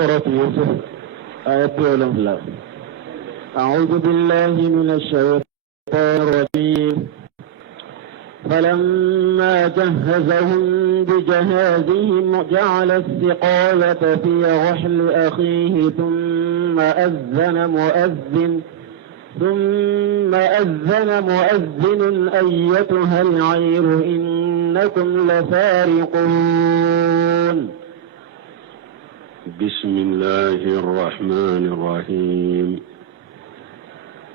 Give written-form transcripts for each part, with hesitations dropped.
سورة يوسف آية الأولى. أعوذ بالله من الشيطان الرجيم. فلما جهزهم بجهازهم جعل السقاية في رحل أخيه ثم أذن مؤذن أيتها العير إنكم لسارقون. بسم الله الرحمن الرحيم،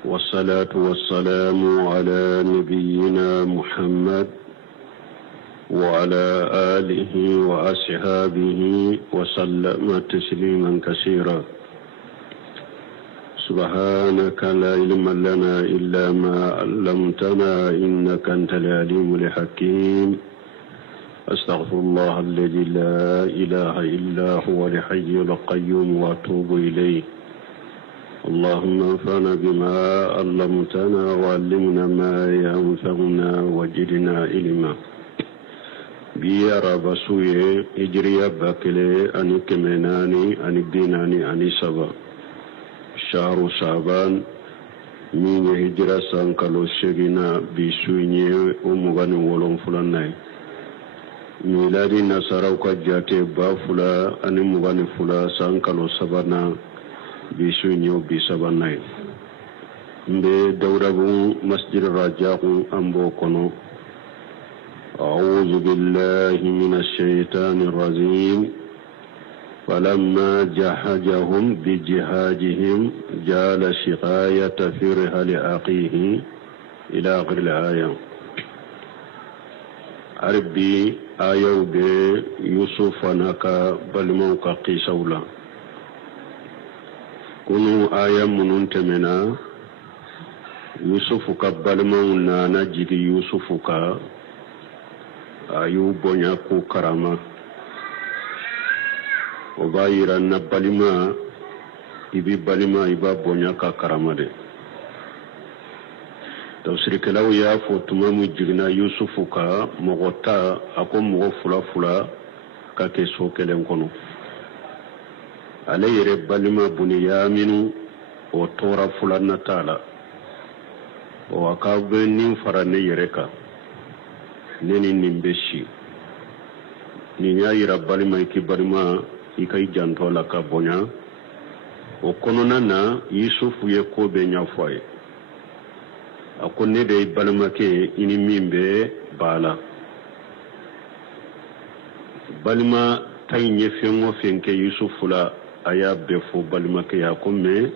والصلاة والسلام على نبينا محمد وعلى آله وأصحابه وسلم تسليما كثيرا. سبحانك لا علم لنا إلا ما علمتنا إنك أنت العليم الحكيم. أستغفر الله الذي لا إله إلا هو الحي القيوم وأتوب إليه. اللهم انفعنا بما علمتنا وعلمنا ما ينفعنا وزدنا علما. بيا ربسوي إجريا باكلي أني كمناني أني بيناني أني سبا شهر شعبان من هجرة سانكالو شغينا بيسويني ومغاني ولون فلاناي ميلادي نصارى وكجاتي بافلا أني مغاني فلا سانكالو سبانا بيسويني وبيسباناي مبي دورابو مسجد الرجاق أمبو كونو. أعوذ بالله من الشيطان الرجيم. فلما جهزهم بجهازهم جعل السقاية في رحل أخيه إلى آخر الآية. عربي آية يوسف نكا بلموك قيسولا كنو آية منتمنا يوسف كبلمونا نجد يوسف كا أيوب نياكو كرامة وغايرا نبالما إبي بالما إبا بونياكا كرامة. تفسير كلاو يا فوتما مجينا يوسف كا مغوتا أكو مغفلا فلا كاكسو كلام كنو علي ربالما بنيامين وطورا فلا نتالا وكابنين فراني يركا neni nimbeshi ninya yira balima ikibarima ikai janto la ka bonya o konona na Yusufu ye ko be nyafoy akone de balima ke ini mimbe bala balima tay nyefengo fenke Yusufu la aya befo balima ke ya komme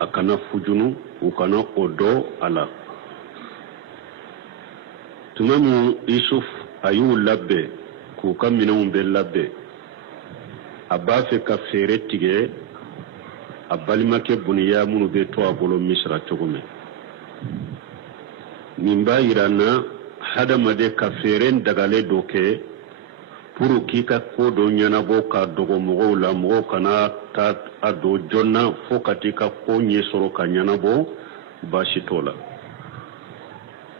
akana fujunu ukana odo ala tumamu Yusuf ayu labbe ku kamina be labbe abafe ka fere tige abalima ke buniya munu be to agolo misra togume nimba irana hada made ka fere dagale doke puru kika ko do nyana bo ka dogo mo la mo kana ta ado jonna fokatika ko nyesoro ka nyana bo bashitola.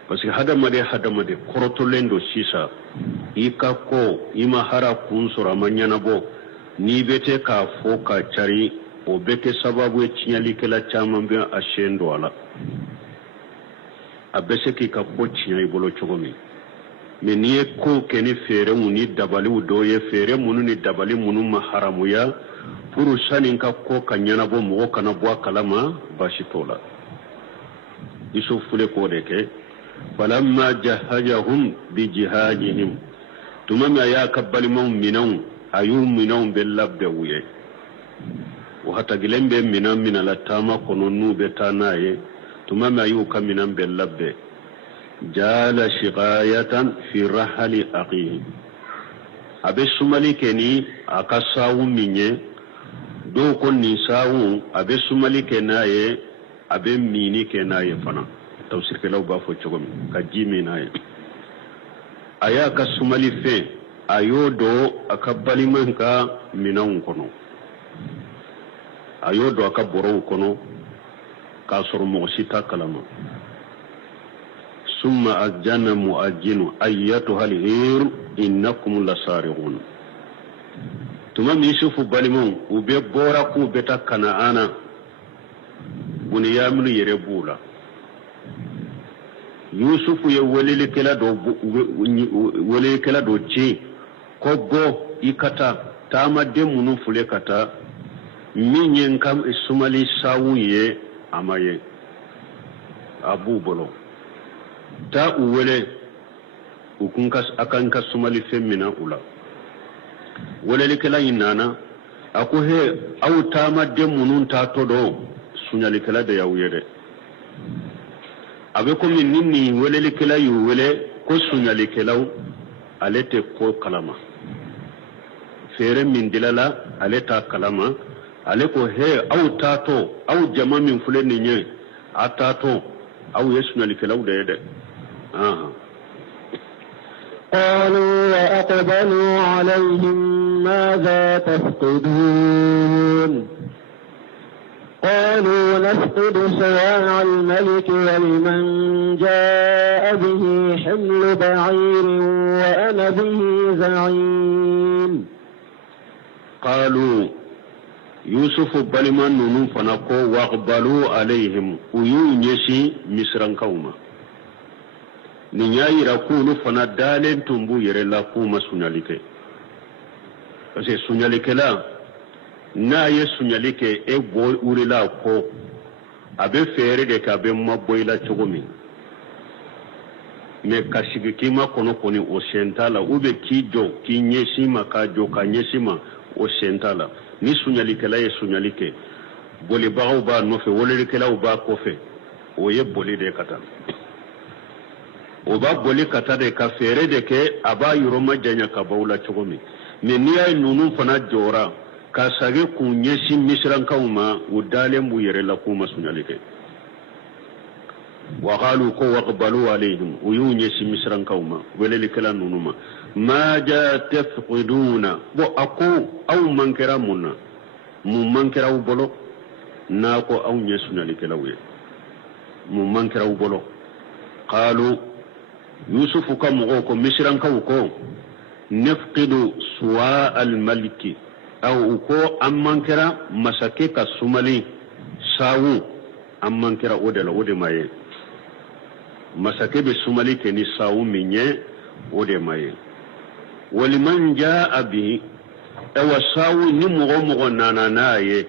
Parce que hadamade korotolendo sisa ika ko ima hara kunsora manyana bo ni bete ka fo ka chari o beke sababu e chinyali kela chama mbe ashendo ala abese ki ka ko chinyai bolo chogomi me ni ko keni fere muni dabali udoye fere munu ni dabali munu maharamu ya puru sani ka ko kanyana bo mo kana bo kalama bashitola Yusuf fule ko deke. فلما جهزهم بجهازهم ثم يا كبلمون منون أيوم منون باللب دويه وحتى جلهم بمنون من التامة كنونو بتاناي ثم يوك منون باللب جال شقاية في رحل أخيه أبي السمالي كني أكساو مني دو كن نساو أبي السمالي كناي أبي ميني كناي فنا tawsir ke law ba fo chogom ka jimi naye aya ka sumali fe ayodo akabali manka minan kono ayodo akaboro kono ka sormo sita kalama summa ajjana muajjinu ayyatuha alhir innakum lasariqun tuma mi yusufu balimu ube bora ku beta Kanaana Bunyamin yere bula yusufu ye welele kela do ci ko bo ikata tama de munu fule kata minyen kam sumali sawu ye amaye abu bolo ta uwele ukunkas akanka sumali femina ula welele kela inana ako he au tama de munun ta todo sunyali kela de yawuyede abe ko min ninni welele kela yu wele ko sunyali kelaw alete ko kalama fere min dilala aleta kalama ale ko he au tato au jama min fule ninye atato au yesunyali kelaw de yede قالوا وأقبلوا عليهم ماذا تفقدون قالوا نفقد صواع الملك ولمن جاء به حمل بعير وأنا به زعيم قالوا يوسف بلمان نونو فنقو واقبلوا عليهم ويون يشي مصرا كوما نياي راكولو فندالين تنبو يرلا كوما سناليكي parce sunyalike la na ye sunyalike e bo urila ko abe fere de ka be maboyla chogomi me kashigiki ma kono koni o sentala ube kijo kinyeshima ka jo kanyeshima o sentala ni sunyalike la ye sunyalike boli bawo ba no fe wolelike la ba ko fe o ye boli de kata o ba boli kata de ka fere de ke aba yuroma janya ka bawla chogomi me niya nunu fana jora ka sage kunyesi misran kauma udalen bu yere la kuma sunyalike wa qalu ko waqbalu alaihim uyunyesi misran kauma welele kala nunuma ma ja tafqiduna bo aku aw mankara munna mu mankara u bolo na ko aw nyesunyalike lawe mu mankara u bolo qalu yusufu kam ko misran kaw ko نفقد سواء الملك أو كو أمانكرا مساكي كسومالي ساو أمانكرا ودي ماي مساكي بسومالي كني ساو مني ودي ماي ولمن جاء به أو ساو نمغو نانا ناي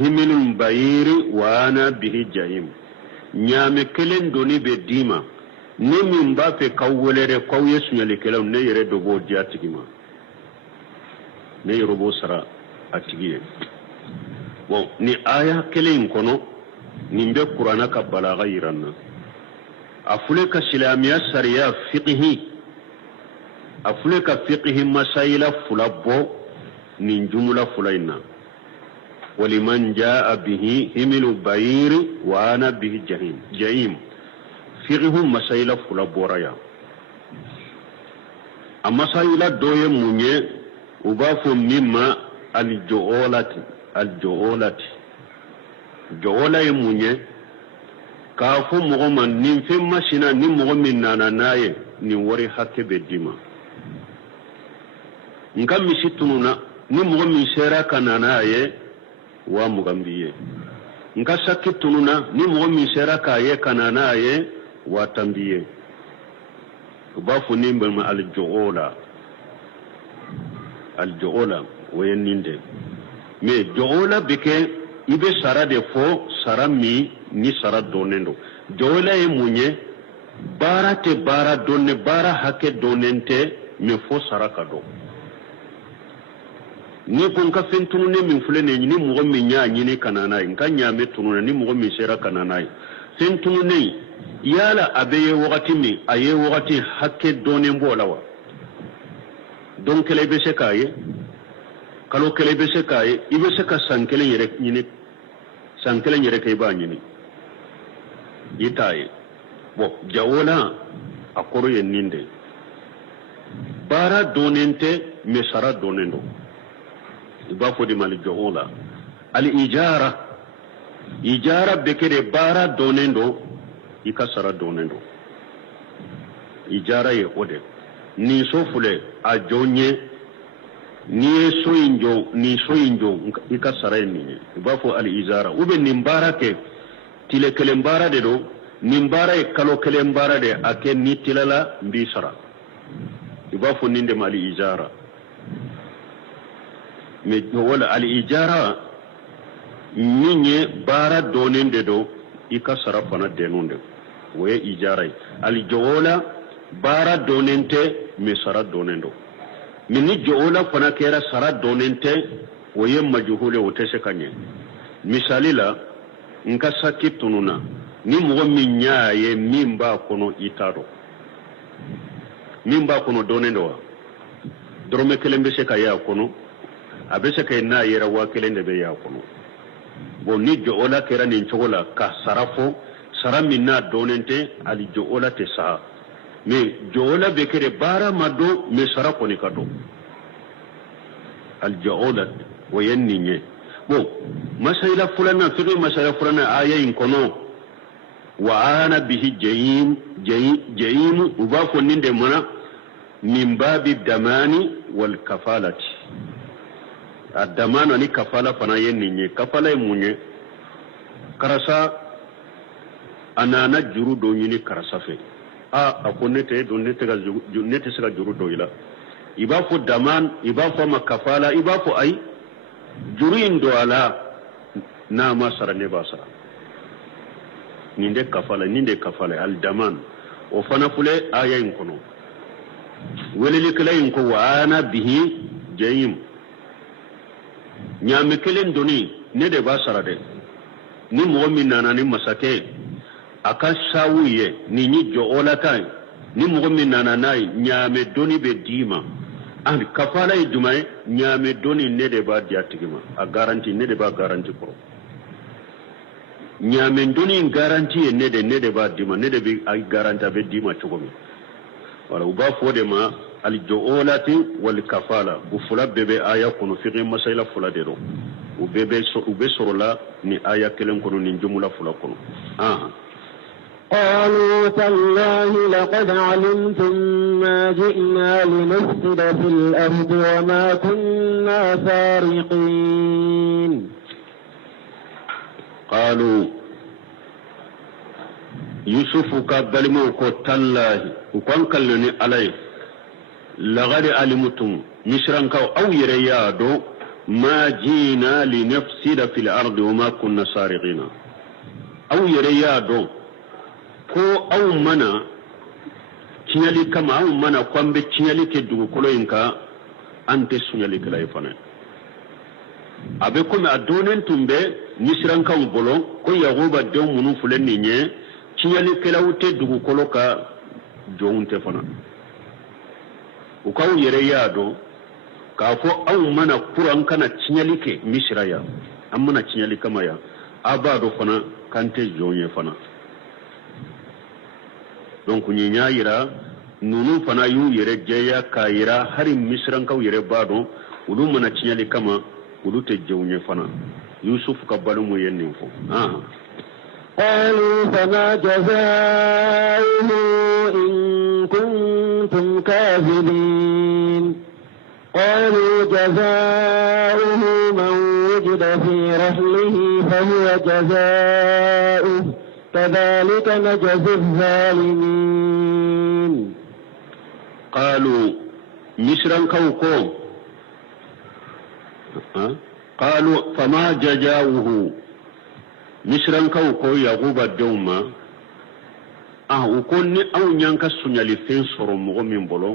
همل باير وانا به جايم نيامي كلن دوني بديما ne min ba fe kawwelere kawye sunyali kelaw ne yere dogo diatigima ne robo sara atigiye bon ni aya kelen kono ni be qur'ana ka balagha yiranna afule ka silamiya sariya fiqhi afule ka fiqhi masaila fulabbo ni jumla fulaina waliman jaa bihi himilu bayir wa ana bihi jahim fiqhu masaila fula boraya amasaila doye munye ubafo mimma aljoolati joola ye munye ka fo mogo man nin fe masina ni mogo min nana naye ni wari hakke be dima nka misi tununa ni mogo min sera kanana ye wa mugambiye nka sakki tununa ni mogo min sera ka ye kanana ye watambiye bafu nimbe ma aljoola wayeninde me joola bike ibe sara de fo sara mi ni sara donendo joola e munye barate bara donne bara hake donente me fo sara kado ni kun ka fentunu ne min fulene ni mo mi nya nyini kanana nka nyame tununa ni mo mi sera kanana fentunu ne yala abeye wakati mi aye wakati hakke donen bolawa don kele be se kaye kalo kele be se kaye ibe se ka sankele yere nyini sankele yere kay ba nyini itaye bo jawola akoro yen ninde bara donente mesara donendo iba fodi mal jawola al ijara bekere bara donendo ikasara donendo ijara ye ode ni so fule a jonye ni soyinjo ika saray ni bafo al ijara ube nimbara ke tile kelembara de do nimbara e kalo kelembara de ake ni tilala mbi sara bafo ninde mali ijara me wala al ijara ninye bara donende do ika sara fana denunde we ijara al jola bara donente me sara donendo mini jola fana kera sara donente woye majhule wotese kanye misali la nka saki tununa ni mogo min ye min ba kono itaro min ba kono donendo wa drome kelen be se ka ya kono abe se ka na yera wa kelen de be ya kono bo ni jola kera ni chogola ka sarafo sara min na donente ali jola te sa me jola be kere bara mado me sara koni kado al jola wayanni bo masayla fulana fiqi masayla fulana ayayin kono wa ana bihi jayim ubafo ninde mana min babi damani wal kafalati ad-damana ni kafala fana yenni kafala munye karasa anana juru do nyini karasa fe akonete do nete sega juru do ila ibafo daman ibafo makafala ibafo ay juru indo ala na masara ne basara ninde kafala al daman o fana fule aya in kono welele kala in ko wa ana bihi jayim nyame kelen doni ne de basara de ni mu'min nana ni masake aka shawiye ni jo ola kai ni mu'min nana nai nyame doni be dima an kafala e dumay nyame doni ne de ba diatigima a garanti ne de ba garanti pro nyame doni garanti ne de ba dima ne de be a garanta be dima chogomi wala uba fode ma al joolati wal kafala bu fula bebe aya kono fiqi masayla fula de do ube sorola ni aya kelen kono ni jumula fula kono قالوا تالله لقد علمتم ما جئنا لنفسد في الأرض وما كنا سارقين قالوا يوسف كبلمو تالله وكان كلني عليه لقد علمتم مشرا أو يريادو ما جينا لنفسد في الأرض وما كنا سارقين أو يريادو ko aw mana tinyali kama aw mana kwambe tinyali ke dugu kolo inka ante sunyali kala ifana abe ko me adonen tumbe nisran kan bolo ko yagoba de munu fulen ninye tinyali kala wute dugu kolo ka jonte fana o kaw yere yado ka fo aw mana kuran kana tinyali ke misraya amana tinyali kama ya abado fana kante jonye fana donc ni nyaayira nunu fana yu yere jeya kayira hari misran kaw yere bado ulu mana tinyali kama ulu te jewnye fana yusuf kabalu mu yennin fo قالوا فما جزاؤه إن كنتم كاذبين قالوا جزاؤه من وجد في رحله فهو جزاؤه كذلك نجزي الظالمين قالوا مشرا كوكو قالوا فما جزاؤه مشرا كوكو يغوب الدوما وكوني أو نيانكا سنيالي فين سورو مغمين بولو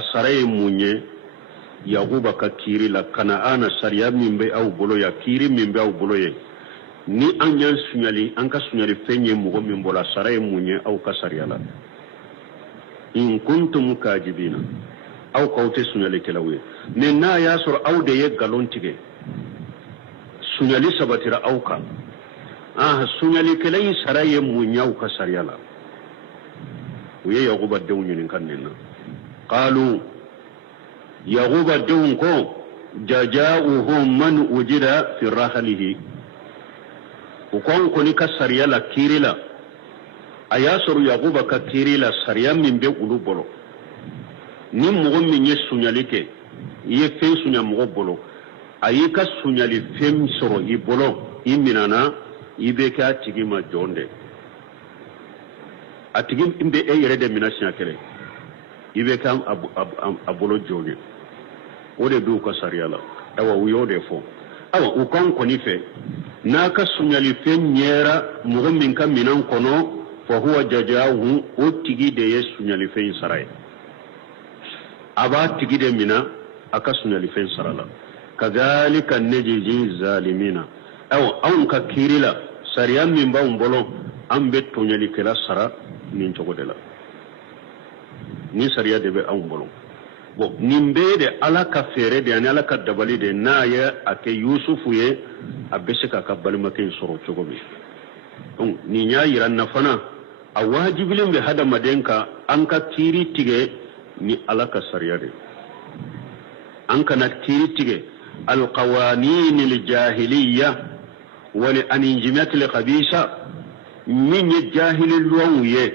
أسرائي مونيه يغوب كيري لكنا أنا سريا من بي أو بولو يا كيري من بي أو بولو يا ni an yan sunyali an ka sunyali fenye mugo min bola saray munye aw ka sariyala in kuntum kajibina aw kawte sunyali kelawe ne na ya sor aw de ye galon tige sunyali sabatira aw ka sunyali kelay saray munye aw ka sariyala uye yaguba dewni nin kanena qalu yaguba dewun ko jajaa'uhum man ujida fi rahlihi ukon ko ni ka sariya la kirila ayasoru yaguba ka kirila sariya min be ulu bolo ni mogo min ye suɲali kɛ i ye fɛn suɲa mogo bolo a y'i ka suɲali fɛn sɔrɔ i bolo i minana i bɛ kɛ a tigi ma jɔn de a tigi bɛ e yɛrɛ de mina siɲɛ kelen i bɛ kɛ a bolo jɔn ye o de b'u ka sariya la awa u y'o de fɔ awa u kan kɔni fɛ n'a ka suɲali fɛn ɲɛra mɔgɔ min ka minan kɔnɔ fa huwa jazaa'uhu o tigi de ye suɲali fɛn sara ye a b'a tigi de mina a ka suɲali fɛn sara la kadhalika najzi zalimina awa anw ka kiiri la sariya min b'anw bolo an bɛ tɔɲalikɛla sara nin cogo de la ni sariya de bɛ anw bolo bon nin bɛɛ de ala ka fɛɛrɛ de ani ala ka dabali de n'a ye a kɛ yusufu ye a bɛ se k'a ka balimakɛ in sɔrɔ cogo min donc nin y'a yira na fana a wajibilen bɛ hadamaden kan an ka kiiri tigɛ ni ala ka sariya de an kana kiiri tigɛ alqawanin aljahiliya wali aninjimat alkhabisa min ye jahili luwanw ye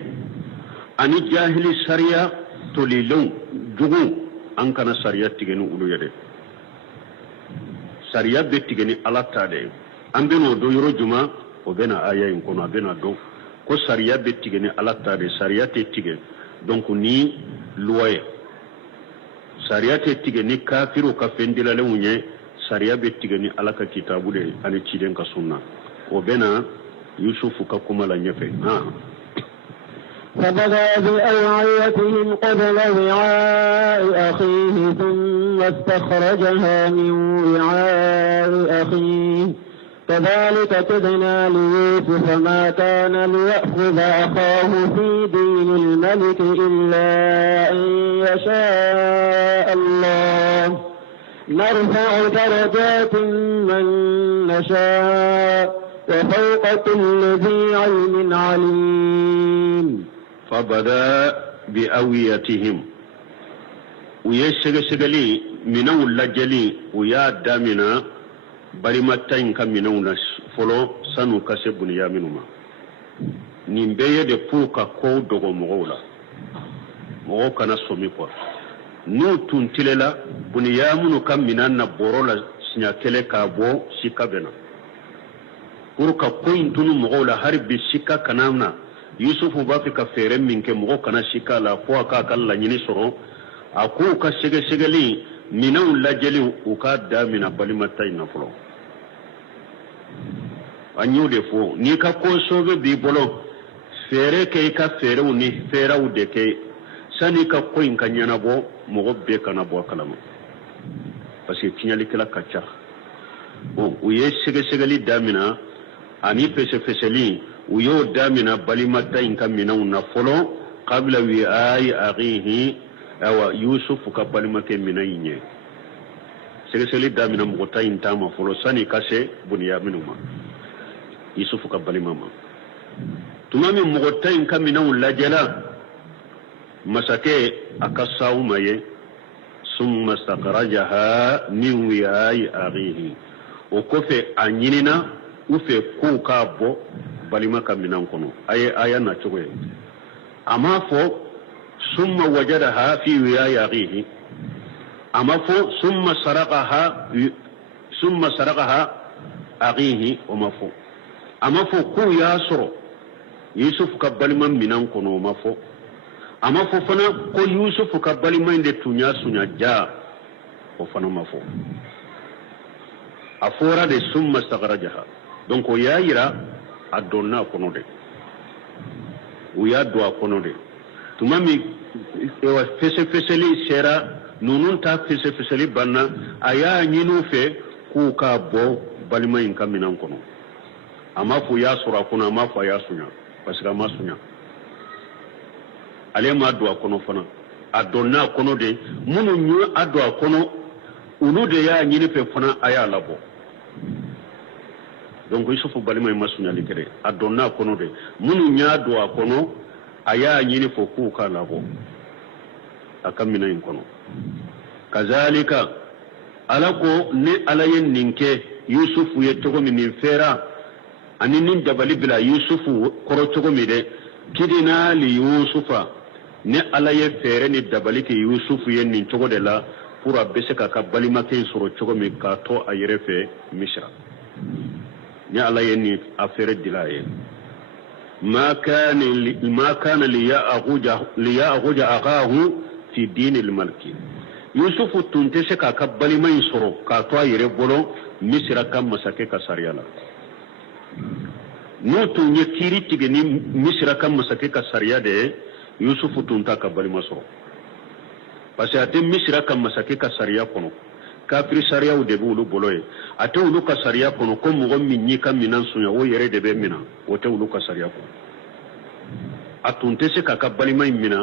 ani jahili sariya tolilenw jugu an kana sariya tigɛ ni olu ye dɛ sariya bɛ tigɛ ni ala ta de an bɛ n'o dɔn yɔrɔ juma o bɛ na aya in kɔnɔ a bɛ na dɔn ko sariya bɛ tigɛ ni ala ta de sariya tɛ tigɛ donc ni loi ye sariya tɛ tigɛ ni kafiru ka fɛn dilalenw ye sariya bɛ tigɛ ni ala ka kitabu de ani ciden ka sunna o bɛ na yusufu ka kuma la ɲɛfɛ فبدأ بأوعيتهم قبل وعاء أخيه ثم استخرجها من وعاء أخيه كذلك كدنا ليوسف ما كان ليأخذ أخاه في دين الملك إلا أن يشاء الله نرفع درجات من نشاء وفوق كل ذي علم عليم فبدا بأويتهم ويشغشغلي منو لجلي ويا دامنا balimatain ka minɛnw na fɔlɔ sanu ka se bunyaminw ma nin bɛɛ ye de pour ka kow dogo mɔgɔw la mɔgɔw kana somi quoi n'u tun tilela bunyaminw ka minan na bɔrɔ la siɲɛ kelen k'a bɔ sika bɛ na pour ka ko in tunu mɔgɔw la hali bi sika kana na yusufu b'a fɛ ka fɛɛrɛ min kɛ mɔgɔ kana sika la fo a k'a ka laɲini sɔrɔ a k'u ka sɛgɛsɛgɛli minɛnw lajɛli u k'a damina balimatain na fɔlɔ an y'o de fɔ n'i ka kosobe b'i bolo fɛɛrɛ kɛ i ka fɛɛrɛw ni fɛɛrɛw de kɛ sani ka ko in ka ɲɛnabɔ mɔgɔ bɛɛ kana bɔ a kalama parce que tiɲɛlikɛla ka ca bon u ye sɛgɛsɛgɛli damina ani fɛsɛfɛsɛli u y'o damina balimatain ka minɛnw na fɔlɔ qabla wi'ai akhihi awa yusufu ka balimakɛ minɛn in ye sɛgɛsɛgɛli damina mɔgɔ ta in ta ma fɔlɔ sani ka se bunyaminw ma yusufu ka balima ma tuma min mɔgɔ ta in ka minɛnw lajɛla masakɛ a ka saw ma ye summa stakhrajaha min wi'ai akhihi o kɔfɛ a ɲinina u fɛ kow k'a bɔ balima ka minɛn kɔnɔ a ye aya na cogo ye a m'a fɔ ثم وجدها في وعاء أخيه أما فو ثم سرقها أخيه وما فو أما فو كو ياسر يوسف كبل من منكم وما فو أما فو فنا كو يوسف كبل من الدنيا سنيا جاء وفنا ما فو أفورا de ثم استخرجها donc o y'a yira a donna kɔnɔ de u y'a don a kɔnɔ de tuma min fɛsɛfɛsɛli sera ninnu ta fɛsɛfɛsɛli banna a y'a ɲini u fɛ k'u k'a bɔ balima in ka minɛn kɔnɔ a m'a fɔ y'a sɔrɔ a kɔnɔ a m'a fɔ a y'a suɲa parce que a ma suɲa ale m'a don a kɔnɔ fana a donna a kɔnɔ de minnu ye a don a kɔnɔ olu de y'a ɲini fɛ fana a y'a labɔ donc yusufu balima in ma suɲali kɛ dɛ a donna a kɔnɔ de minnu y'a don a kɔnɔ a y'a ɲini fɔ k'u k'a labɔ a ka minɛn in kɔnɔ kazalika ala ko ni ala ye nin kɛ yusufu ye cogo min nin fɛra ani nin dabali bila yusufu kɔrɔ cogo min dɛ kidina li yusufa ne ala ye fere ni dabali ke Yusuf ye nin cogo de la pour a bɛ se k'a ka balimakɛ in sɔrɔ cogo min k'a to a yɛrɛ fɛ Misra ni ala ye nin affaire dila ye ما كان ليأخذ أخاه في دين الملك يوسف تنتشك كبالي ما يسرو كاتوا يربولو مصر كم مسكي كسريالا نو توني كيري تيجي مصر كم مسكي كسريا ده يوسف تنتا كبالي ما سرو بس أتى مصر كم مسكي كسريا كنو كافر سريا ودبولو بولوي أتى ولو كسريا كنو كم مغمي نيكا منان سنيا ويرد بمنا وتى ولو كسريا كنو أتونتسي كبالي ما يمنا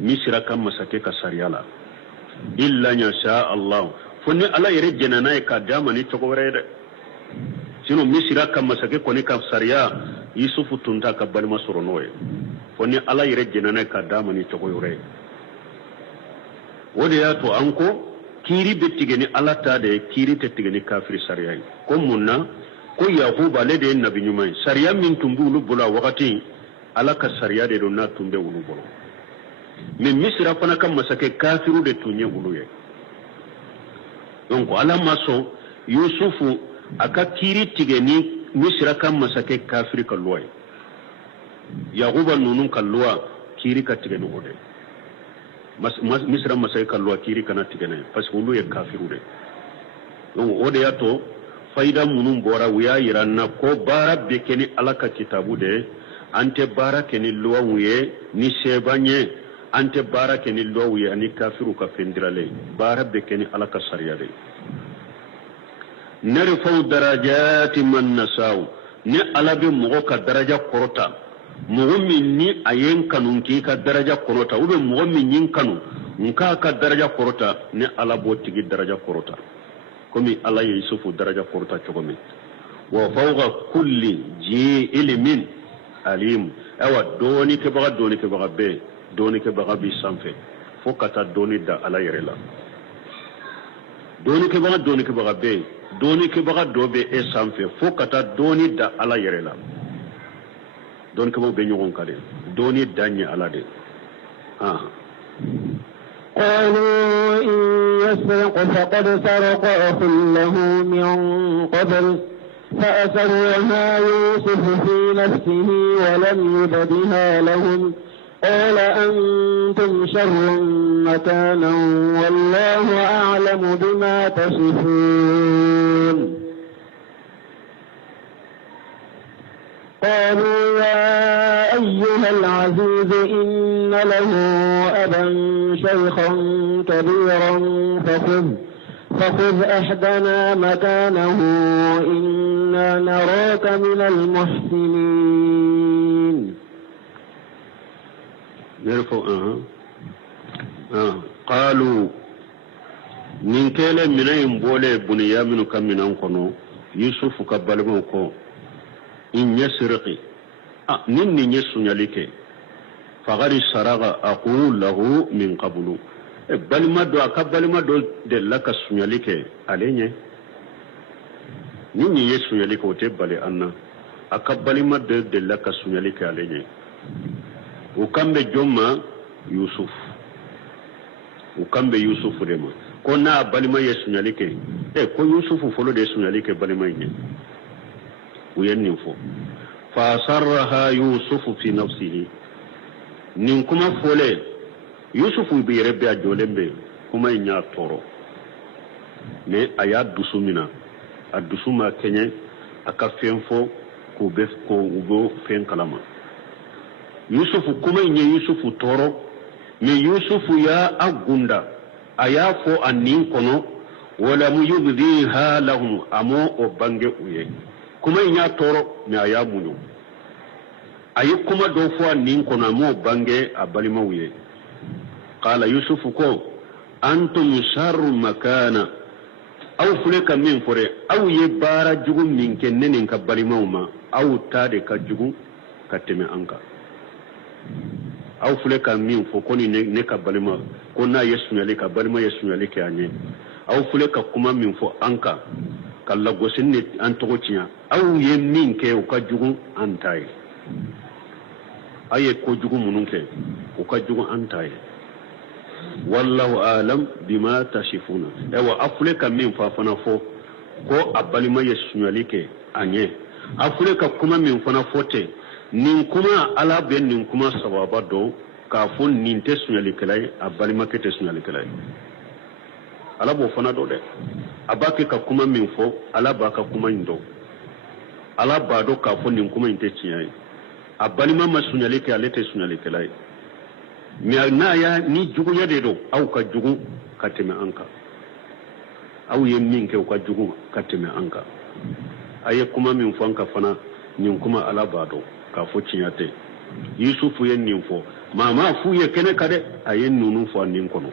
مصر كم مسكي كسريا لا إلا إن شاء الله فني الله يرد جنانا كدامني تقوري sino misira kam masake koni kam sariya yusufu tunta ka balima soro noye foni ala yere jenana ka damani togo yore wode ya to anko kiri betigeni ala ta de kiri tetigeni kafir sariya ko munna ko yahuba le de nabi nyumay sariya min tumbulu bula wakati ala ka sariya de do na tumbe wulu bolo me misira fana kam masake kafiru de tunye wulu ye donc ala maso yusufu aka kiri tigeni misra kan masake kafiri kalluwa yaquba nunun kalluwa kiri ka tigeni ode misra masake kalluwa kiri kana tigene parce que ulu ye kafiru de donc ode ya to faida munun bora wiya yiranna ko bara be keni alaka kitabu de ante bara keni luwa wiye ni sebanye ante bara keni luwa wiye ani kafiru ka fendirale bara be keni alaka sariya de نرفع درجات من نساو ني على بي مغو كدرجه قرطا مغو مني اين كانون كي كدرجه قرطا او مغو مني كانو نكا كدرجه قرطا ني على بو تيجي درجه قرطا كومي الله يوسف درجه قرطا تشومي وفوق كل جي علم عليم اوا دوني كبغا بي دوني كبغا بي سانفي فوكتا دوني دا على يرلا دوني كبغا بي doni ke baga dobe e sanfe fo kata doni da ala yere la don ko be nyogon kale doni danya ala de قالوا إن يسرق فقد سرق أخ له من قبل فأسرها يوسف في نفسه ولم يبدها لهم قال أنتم شر مكانا والله أعلم بما تصفون قالوا يا أيها العزيز إن له أبا شيخا كبيرا فخذ أحدنا مكانه إنا نراك من المحسنين نرفو قالوا من كلا من ينبولي بنيامن كم من أنقنو يوسف كبالموكو إن يسرقي نين يسون يليك فغري سرغ أقول له من قبل بل ما دو أكبل ما دو دلك سون يليك عليه نين يسون يليك وتبالي أنا أكبل ما دو دلك سون يليك عليه ukambe jomma yusuf ukambe yusuf dema ko na balima yesunyalike ko yusuf folo de sunyalike balima yin uyenni fo fa sarraha yusuf fi nafsihi nin kuma fole yusuf bi rebe ajolembe kuma nya toro ne aya dusumina adusuma kenye aka fenfo ko bes ko ugo fen kalama yusufu kuma inye yusufu toro me yusufu ya agunda ayafo anin kono wala muyubdhiha lahum amo obange uye kuma inya toro me ayamunyo ayi kuma do fo anin kono amo bange abalima uye qala yusufu ko antum sharru makana aw fuleka min fore aw ye bara jugu min kenne ka balima uma aw tade ka jugu kateme anka aw fule ka min fo koni ne ka balima ko na yesunyale ka balima yesunyale ke anye aw fule ka kuma min fo anka kala gosinne an togo tiya aw ye min ke o ka jugu antai aye ko jugu munun ke وكجو أنتاي والله أعلم بما تصفون أيوة أفلك من فافنا فو ko abali ma yesunyali ke anye afure ka kuma min fana fote nin kuma ala be nin kuma sababa do ka fo nin te sunyali kelay abali ma ke te sunyali kelay ala bo fana do de abake ka kuma min fo ala ba ka kuma indo ala ba do ka fo nin kuma inte tinyai abali ma sunyali ke ale te sunyali kelay mi na ya ni jugu ya de do au ka jugu ka teme anka aw ye min kɛ u ka jugu ka tɛmɛ an kan a ye kuma min fɔ an ka fana nin kuma ala b'a dɔn k'a fɔ tiɲɛ tɛ yusufu ye nin fɔ maa ma f'u ye kɛnɛ ka dɛ a ye ninnu fɔ nin kɔnɔ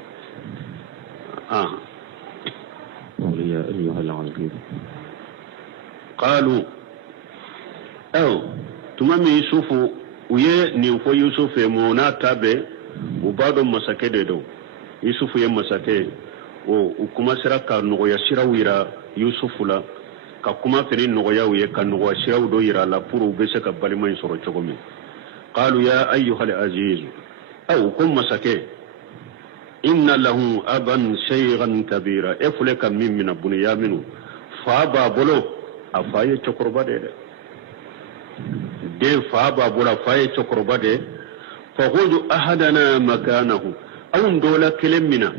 qalu tuma min yusufu u ye nin fɔ yusufu ye mun n'a ta bɛɛ u b'a dɔn masakɛ de don yusufu ye masakɛ u kuma sera ka nɔgɔya siraw yira yusufu la ka kuma fɛnɛ nɔgɔyaw ye ka nɔgɔya siraw dɔ yira la pour u bɛ se ka balima in sɔrɔ cogo min qalu ya ayyuhal aziz aw ko masakɛ inna lahu aban shaykhan kabira e fule ka min mina bunyaminu fa b'a bolo a fa ye cɛkɔrɔba de den fa b'a bolo a fa ye cɛkɔrɔba de fa khudhu ahadana makanahu aw ndola kelen mina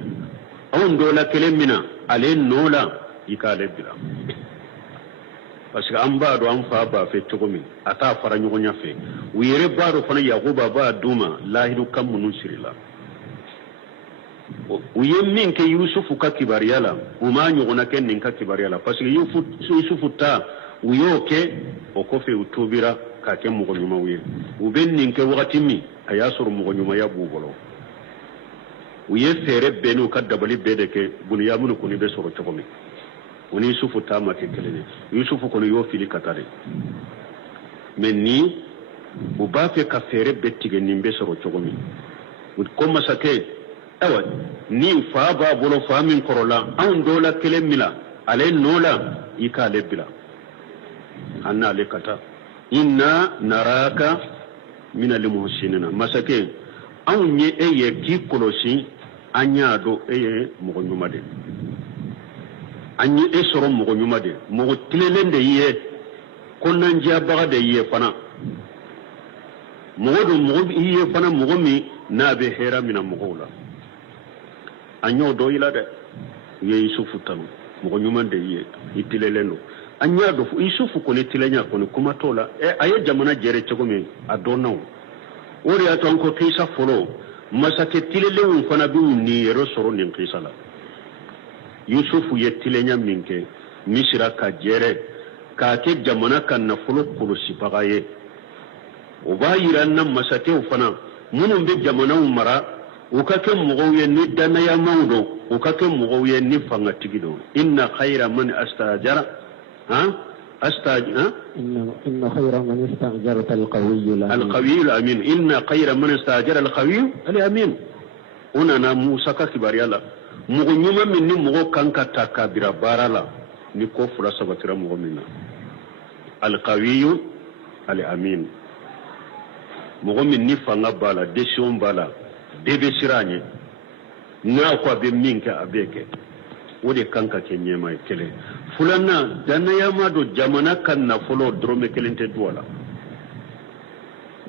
awon dola kelen mina ale nola ikale bila parce que an b'a dɔn an fa b'a fɛ cogo min a t'a fara ɲɔgɔn ɲɛ fɛ u yɛrɛ b'a dɔn fana yakuba b'a d'u ma lahidu kan minnu sirila u ye min kɛ yusufu ka kibariya la u m'a ɲɔgɔnna kɛ nin ka kibariya la parce que yusufu ta u y'o kɛ o kɔfɛ u tubira k'a kɛ mɔgɔ ɲumanw ye u bɛ nin kɛ wagati min a y'a sɔrɔ mɔgɔ ɲumanya b'u bolo u ye fɛɛrɛ bɛɛ n'u ka dabali bɛɛ de kɛ buniyaminu kɔni bɛ sɔrɔ cogo min u ni yusufu ta ma kɛ kelen ye yusufu kɔni y'o fili ka taa de mais ni u b'a fɛ ka fɛɛrɛ bɛɛ tigɛ nin bɛ sɔrɔ cogo min ko masakɛ ayiwa ni fa b'a bolo fa min kɔrɔla anw dɔw la kelen min na ale nɔ la i k'ale bila an n'ale ka taa inna naraka mina limuhsinina masakɛ anw ye e ye k'i kɔlɔsi an y'a dɔn e ye mɔgɔ ɲuman de an ye e sɔrɔ mɔgɔ ɲuman de mɔgɔ tilelen de ye kɔnɔnadiyabaga de ye fana mɔgɔ don mɔgɔ i ye fana mɔgɔ min n'a bɛ hɛrɛ minɛ mɔgɔw la an y'o dɔn i la dɛ u ye yusufu tanu mɔgɔ ɲuman de ye i tilelen don an y'a dɔn yusufu kɔni tilenya kɔni kuma t'o la a ye jamana jɛre cogo min a dɔnna o o de y'a to an ko kisa fɔlɔ masakɛ tilelenw fana bɛ nin yɛrɛ sɔrɔ nin kisa la yusufu ye tilenya min kɛ misira ka jɛrɛ k'a kɛ jamana ka nafolo kɔlɔsibaga ye o b'a yira an na masakɛw fana minnu bɛ jamanaw mara u ka kɛ mɔgɔw ye ni danayamaw don u ka kɛ mɔgɔw ye ni fangatigi don inna khayra man astajara إن خير من استأجرت القوي الأمين إن خير من استأجر القوي الأمين أنا موسى كباري الله مغنيما مني مغو كانك تكابير بارلا نكو فلا سبتر مغمنا القوي الأمين مغو مني فانا بالا ديشون بالا ديبسيراني ناقوا بمينك أبيك wode kanka ke nyema kele fulana danaya mado jamana kan na folo drome kelente duwala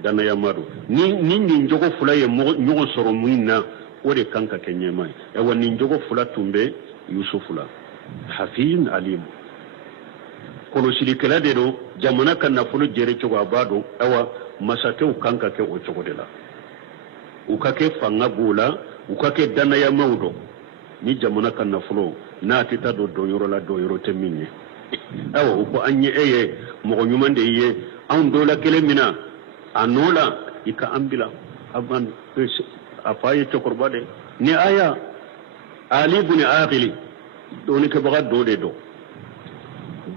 danaya mado ni njogo fula ye nyogo soro muina wode kanka ke nyema e woni njogo fula tumbe yusufula hafizun alim kono silikela de do jamana kan na folo jere cogo abado awa masate u kanka ke o cogo de la u ka ke fanga bula u ka ke danaya mawdo ni jamana kan nafolo na tita do yoro la do yoro te minni awo ko anye eye mo nyumande ye an do la kele mina anola ika ambila aban afaye chokorba de ni aya ali ibn aqili do ni ke baga do de do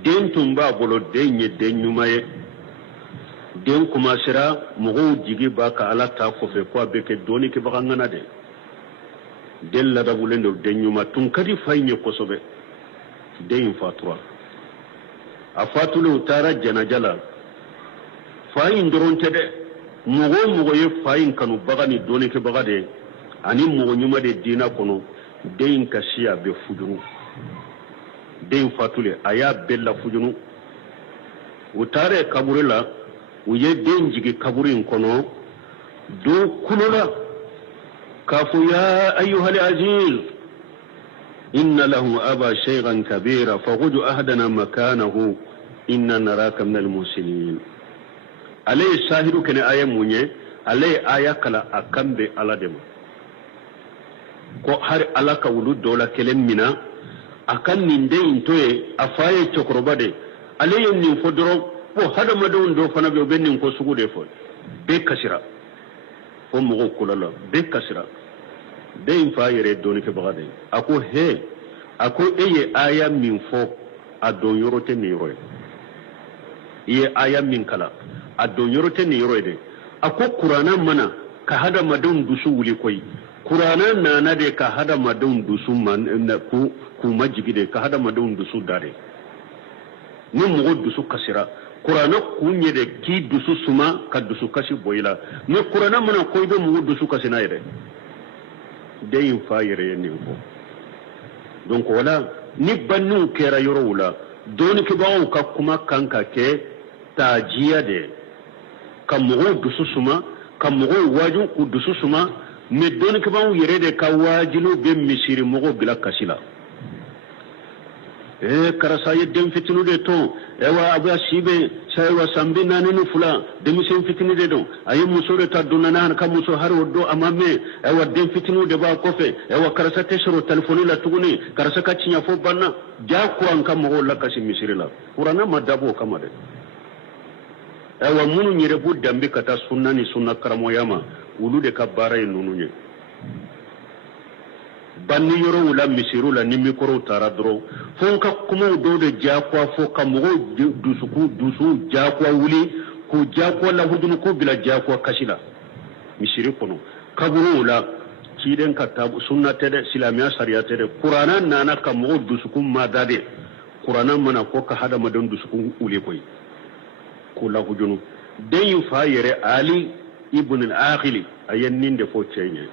den tumba bolo denye den nyumaye den kuma sira mo jigi baka ala ta ko fe ko be ke do ni ke baga ngana de della da bulendo denyuma tun kadi fayne ko sobe deyin fatura a fatulu tara janajala fayin doronte de mogo ye fayin kanu bagani doni ke bagade ani mogo nyuma de dina kono dein kasiya be fujunu dein fatule aya bella fujunu utare kaburila uye dein jigi kaburin kono do kulola kafu ya ayyuhal aziz inna lahu aba shaykhan kabira faghud ahdana makanahu inna naraka min almuslimin alay shahidu kana aya munye alay aya kala akambe aladema ko har alaka wulu dola kelen mina akan ninde intoye afaye chokrobade alay nin fodoro ko hada madon do fana be benin ko sugude fo be kasira o mo ko lala be kasira de in fa yere doni ke bagade ako he ako eye aya min fo adon yorote ni roy ye aya min kala adon yorote ni roy de ako qur'ana mana ka hada madon dusu wuli koy qur'ana nana de ka hada madon dusu man na ku majigide ka hada madon dusu dare ni mo dusu kasira qur'ana kunye de ki dusu suma ka dusu kashi boyla ni qur'ana mana koy do mo dusu kasina yere de in fa yere ni ko donc wala ni bannu kera yoro wula doni ke bawo ka kuma kanka ke tajiya de ka mo dusu suma ka mo waju ku dusu suma me doni ke bawo yere de ka wajilu be misiri mo bila kasila karasa yedden fitinu de to ewa abuya sibe sai wa sambi nanini fula demisen fitinu de don ayi musore ta dunana kan muso har woddo amamme ewa den fitinu de ba kofe ewa karasa teshro telefoni la tuguni karasa ka cinya fo banna ja ko an kam mo la kasi misirila qur'ana madabo kamade ewa munu nyire bu dambi kata sunnani sunna karamo yama wulude ka bara nununye banni yoro wula misiru la ni mikoro tara dro fon ka kuma do de jakwa fo ka mo dusu jakwa wuli ko jakwa la hudun ko bila jakwa kashila misiri kono kaburu wula kiden ka tabu sunna tede islamiya sharia tede qur'ana nana ka mo dusu kum madade qur'ana mana ko ka hada madan dusu kum wuli koy ko la hudun den fa yere ali ibn al-akhili ayannin de fo chenye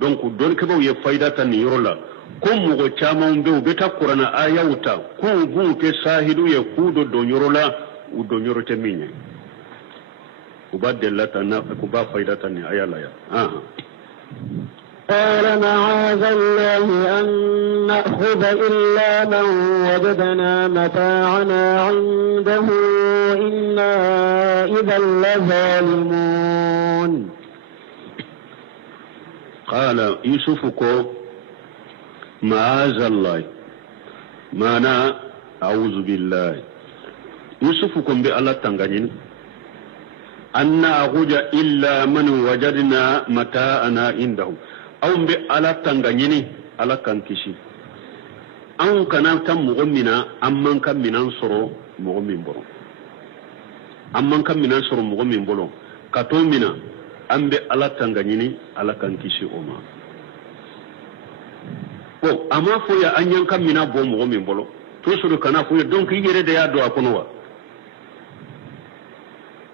donc don ke baw ye fayda tan ni yorola ko mo go chama umbe be ta qur'ana aya wuta ko bu ke sahidu ye ku do do yorola u do yorote minye ubadella tan ko ba fayda tan ni aya la ya قال معاذ الله أن نأخذ إلا من وجدنا متاعنا عنده إنا إذا لظالمون قال يوسف كو معاذ الله معنى أعوذ بالله يوسف كم بالله تنغنين أن نأخذ إلا من وجدنا متاعنا عنده أو بالله تنغنين على كنكشي أو كان تم مغمنا أمن كم من أنصر مغمين برو أمن كم من أنصر مغمين برو كتومنا ambe ala tanganyini ala kan kisi oma ko ama fo ya anyan kam mina bo mo min bolo to suru kana fo donc yere de ya do akono wa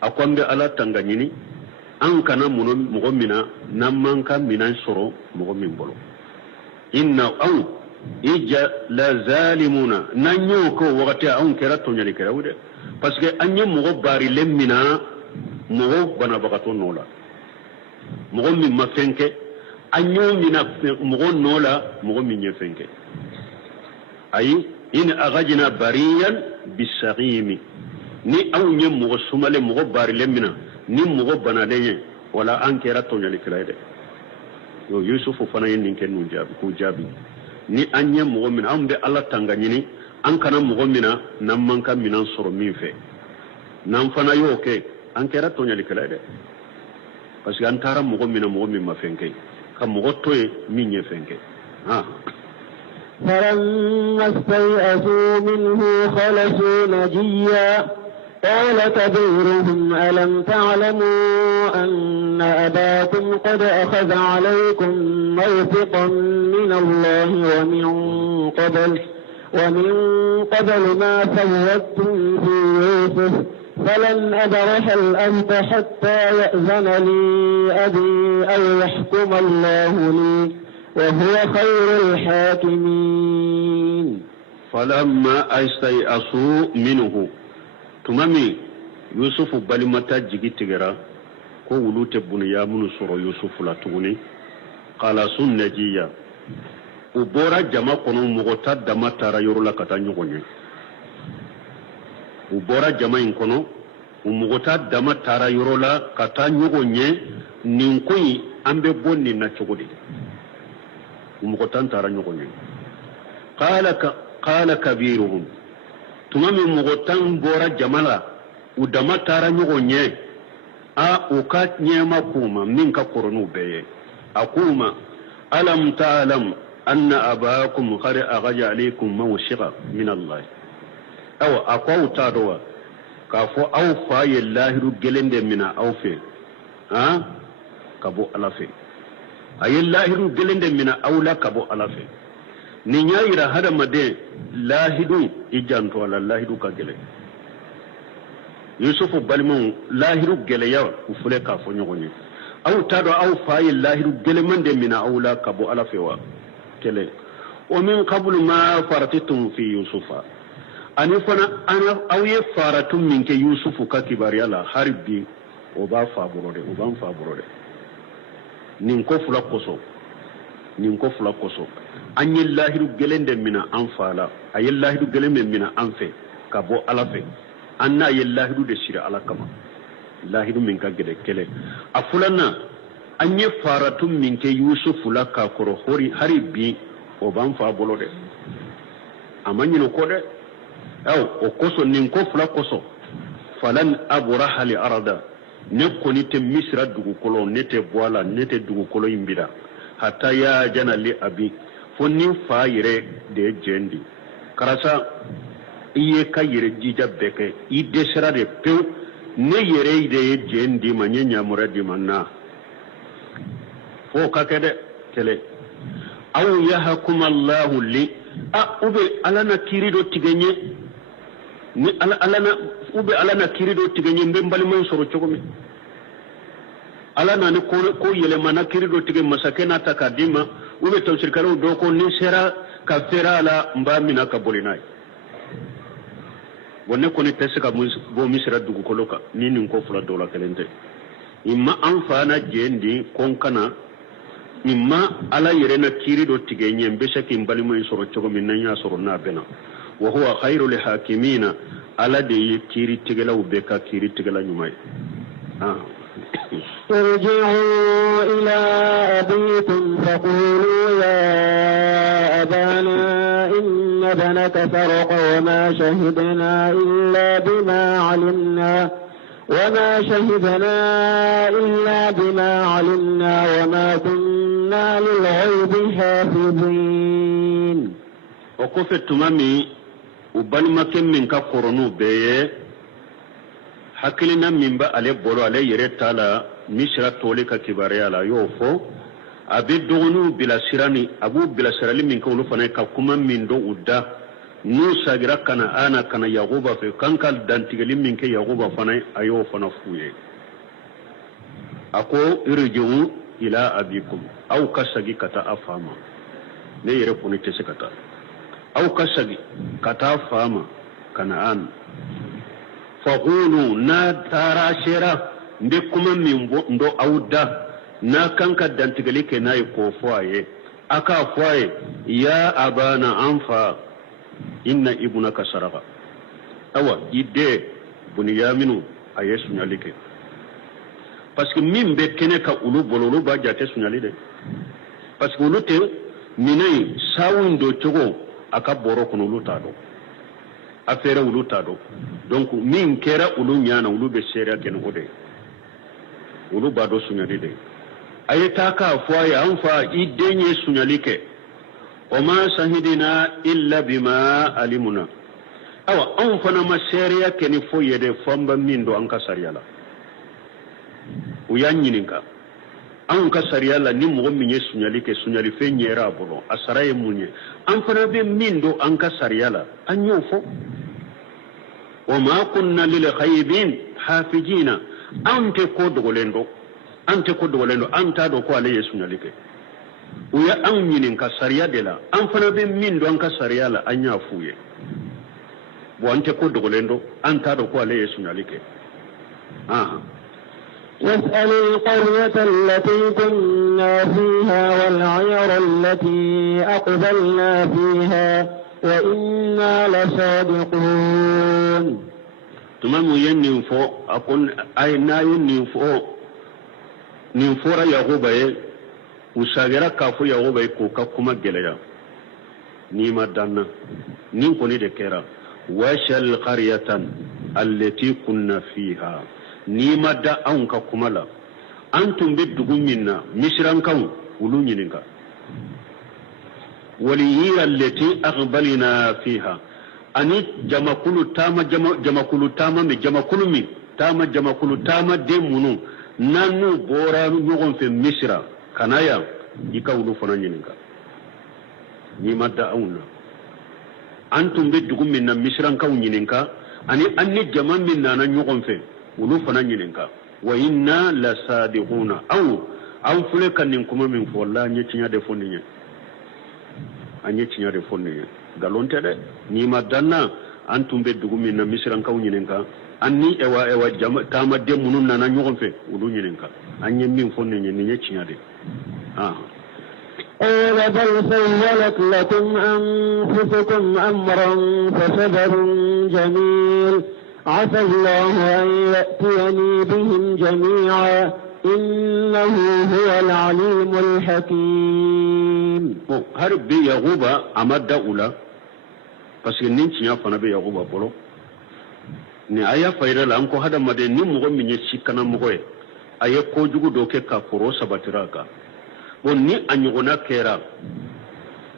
akwambe ala tanganyini an kana muno mo mina namman kam mina soro mo min bolo inna aw ija la zalimuna nanyo ko wakati an kera to nyali kera wude parce que anya mo bari lemmina mo bana bakato nola mogo min ma fenke anyo mina mogo nola mogo min ye fenke ayi in agajna bariyan bisagimi ni aw nye mogo sumale mogo bari lemina ni mogo banale wala ankera to nyali kiraide yo yusufu fana yin ninken nun jabi ko jabi ni anya mogo min ambe alla tanganyini an kana mogo mina nan manka minan soro min fe nan fana yo ke ankera to nyali kiraide parce que antara mogo min ma fenke kam mogo toye min ye fenke فلما استيئسوا منه خلصوا نجيا قال كبيرهم ألم تعلموا أن أباكم قد أخذ عليكم موثقا من الله ومن قبل ما فوضتم في يوسف فلن أبرح الأرض حتى يأذن لي أبي أو يحكم الله لي وهو خير الحاكمين. فلما استيأسوا منه تمامي يوسف بالمتا جيجي تغرا ko wulu te buniya munu soro yusufu la tuguni qala sun najiya u bora jama kono mogota dama tara yorola kata nyogonye u bora jama in kono u mogota dama tara yorola kata nyogonye nin koyi ambe bonni na chogodi u mogota tara nyogonye qala kabiruhum tumami mogota bora jamala u dama tara nyogonye a uka nyema kuma min ka koronu beye akuma alam ta'lam anna abakum qad aghaja alaykum mawshiqa min Allah aw akwa utadowa ka fo aw fa yallahi gelende mina aw fe ha kabo alafe ayallahi gelende mina awla kabo alafe ni nyaayira hada made lahidu ijanto ala lahidu ka gele yusufu balmun lahiru geleya ufule ka fo nyogonye aw tado aw fayi lahiru gelemande mina awla kabo alafewa kele o min qablu ma faratitum fi yusufa ani fana ana aw ye faratum min ke yusufu ka kibari ala harbi o ba fa burode nin ko fula koso anye lahiru gelende mina anfala aye lahiru gelende mina anfe kabo alafe anna yallahidu de shira ala kama lahidu min ka gede kele afulana anye faratu min ke yusufu la ka koro hari bi o ban fa bolo de amanyino ko de aw o koso nin ko fula koso falan abraha li arada ne koni te misra dugu kolo nete boala nete dugu kolo imbida hatta ya jana li abi fonni fa yire de jendi karasa iye ka yere jija beke I desera de pew ne yere ide jendi manyenya muradi manna fo ka kede tele aw yahkum Allah li a ube alana kirido tigenye ni alana ube alana kirido tigenye mbembali man soro chogomi alana ni ko yele mana kirido tigen masakena takadima ube tawsirkalo doko ni sera ka fera la mbamina ka bolinai wonne ko ni tesse ka bo misra dugu koloka ni nin ko fula dola kelente imma anfana jendi konkana imma ala yerena kiri do tigenye mbesha ki mbalimo insoro chogo minanya soro na bena wa huwa khairul hakimina ala de kiri tigela ubeka kiri tigela nyumai ارجعوا إلى أبيكم فقولوا يا أبانا إن ابنك سرق وما شهدنا إلا بما علمنا وما كنا للغيب حافظين. وكفت مامي وبالما من كقرنو بيه hakilina mimba ale bolo ale yere tala misra tole ka kibare ala yofo abi dogonu bila sirani abu bila sirali min ko fana ka kuma min do udda nu sagira kana ana kana yaquba fe kankal dantigali min ke yaquba fana ayo fana fuye ako irjiu ila abikum aw kasagi kata afama ne yere kuni tese kata aw kasagi kata afama kana an faqulu na tarashira mbe kuma min ndo awda na kanka dantigali ke nayi ko foye aka foye ya abana anfa inna ibnaka saraka awa ide bunyaminu ayesu nyalike parce que min be kene ka ulu bololo ba jate sunyali de parce que ulu te minai sawundo chogo aka boro kono ulu tado afere ulu tado donc min kera ulu nyana ulu be sera ken ode ulu bado sunyali de ayeta ka foya anfa idenye sunyalike wama shahidina illa bima alimuna awa anfa na maseriya ken foye de famba mindo anka sariyala uyanyininka an ka sariyala ni mo min yesunyalike sunyali fe nyera bolo asaraye munye an fana be mindo an ka sariyala an yofo وما كنا للغيبين حافظين أنت كود غلندو أنت دو كو عليه سنالك ويا أمين كسريا دلا أم فنا بمين دو أنك سريا لا أنيا فويه وأنت كود غلندو أنت دو كو عليه سنالك واسأل القرية التي كنا فيها والعير التي أقبلنا فيها وإنا لصادقون. تمام ينفو أكون أي ناين نفورا يغوبي وساغرا كافو يغوبي كوكا كما جليا نيما دانا نيكوني دكيرا واشل قرية التي كنا فيها نيما دا أونكا كمالا أنتم بدكم منا مشران كون ولوني نينكا وليهي التي أقبلنا فيها أني جماكولو تاما دي منو نانو بورا نيغون في مصر كنايا يكاولو فنانينكا نيما دا أونا أنتم بدكم منا مصران كون نينكا أني جما منا نيغون في ولو فنانينكا وإنا لصادقون أو فلكا نينكما من فولا نيتيا دي فونينيا anye tinyare fonne galonte de ni madanna antum be dugumi na misran kaw nyinenka anni ewa tama de munun na nyogon fe ulu nyinenka anye min fonne ni tinyade بل سولت لكم أنفسكم أمرا فصبر جميل عسى الله أن يأتيني بهم جميعا إنه هو العليم الحكيم. هل بي يغوبا أمد أولا بس نينتي يفنا بي يغوبا بولو ni aya fayra la anko hada made ni mo mi ni sikana mo koy aya ko jugu do ke ka koro sabatiraka bon ni anyugona kera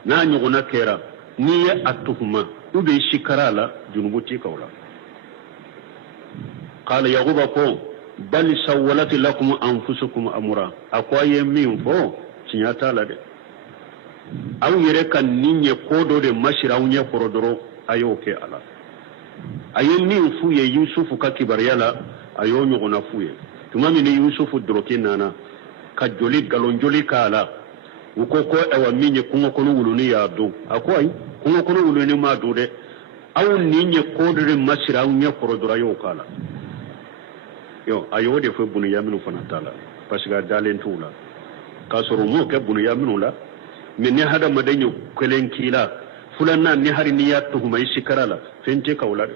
na anyugona kera ni ya atuhuma ube shikarala junubuti kawla qala yaguba ko bal sawalat lakum anfusukum amra akwaye min fo tinyata la de aw yere kan ninye kodo de mashira unye korodoro ayo ke ala ayen min fuye yusufu ka kibaryala ayo nyugona fuye tumami ni yusufu droke nana ka joli galon joli kala uko ko ewa minye kungo kono wuluni ya do akwai kungo kono wuluni ma do de aw ninye kodo de mashira unye korodoro ayo kala yo ayo de fo bunu yaminu fana tala parce que dalen tula kasoro mo ke bunu yaminu la min ne hada madanyo kelen kila fulanna ni hari ni ya tuhuma isikarala fente kawla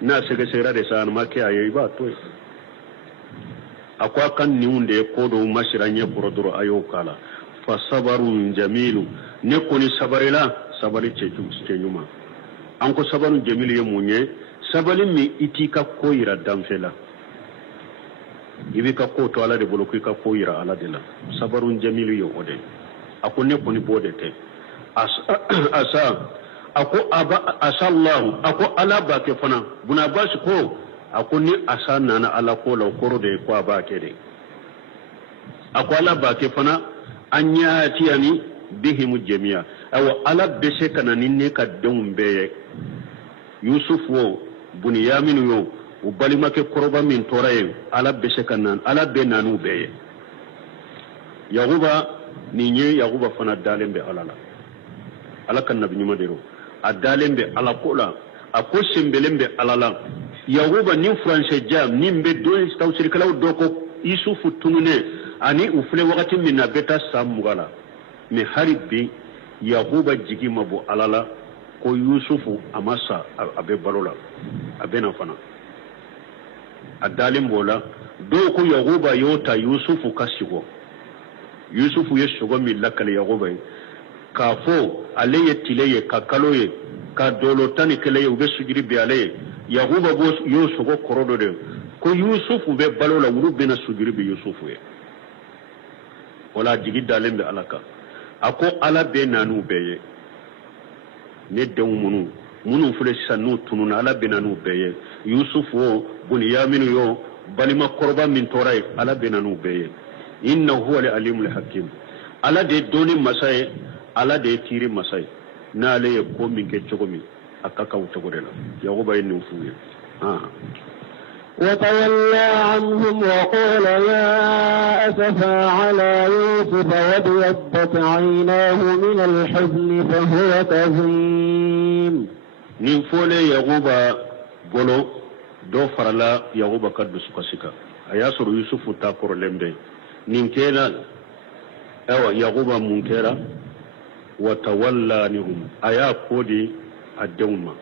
na sega sera de san make ayi ba to akwa kan ni unde kodo mashiranye korodoro ayo kala fa sabarun jamilu ne koni sabarela sabari chenyuma anko sabarun jamilu ye munye sabali mi itika koira damfela ibika ko to ala de bolo ko ka koira ala de la sabarun jamilu yo ode akone koni bodete asa ako asallahu ako ala ba ke fana buna ba shi ko ako ni asa nana ala ko la koro de ko ba ke de ako ala ba ke fana anya tiyani bihim jami'a aw ala be se kana ninne ka dembe yusuf wo bunyamin yo ubalima ke koroba min toraye ala be se kana ala be nanu be yaguba ninye yaguba fana dalembe alala ala kan nabi nyuma dero adalembe ala kola ako sembelembe alala yaguba ni français jam ni mbe do tawsir kala do ko isufu tunune ani ufle wakati min beta samugala me haribi yaguba jigi mabu alala ko yusufu amasa abe balola abena fana adalembola do ko yaguba yota yusufu kasigo yusufu yeshugo mi lakale yaguba kafo aleye tileye kakaloye ka dolotani keleye ube sujiri bi aleye yaguba bo yusugo korodo de ko yusufu be balola wuru bena sujiri bi yusufu ye wala jigi dalembe alaka ako ala be nanu beye ne den munu fule sanu tununa ala be nanu beye yusufu bunyaminu yo balima korba min toray ala be nanu beye innahu huwa al-alimul hakim ala de doni masay ala de tiri masay na ale ko min ke chogomi akaka utogorela yagoba yin fuye وتولى عنهم وقال يا أسفا على يوسف وابيضت عيناه من الحزن فهو كظيم. نفولي يغوبا بولو دو فرلا يغوبا كدو سكسكا أياسر يوسف تاكور لمبي نينكينا أو يغوبا منكرا وتولى عنهم أيا كودي الدوما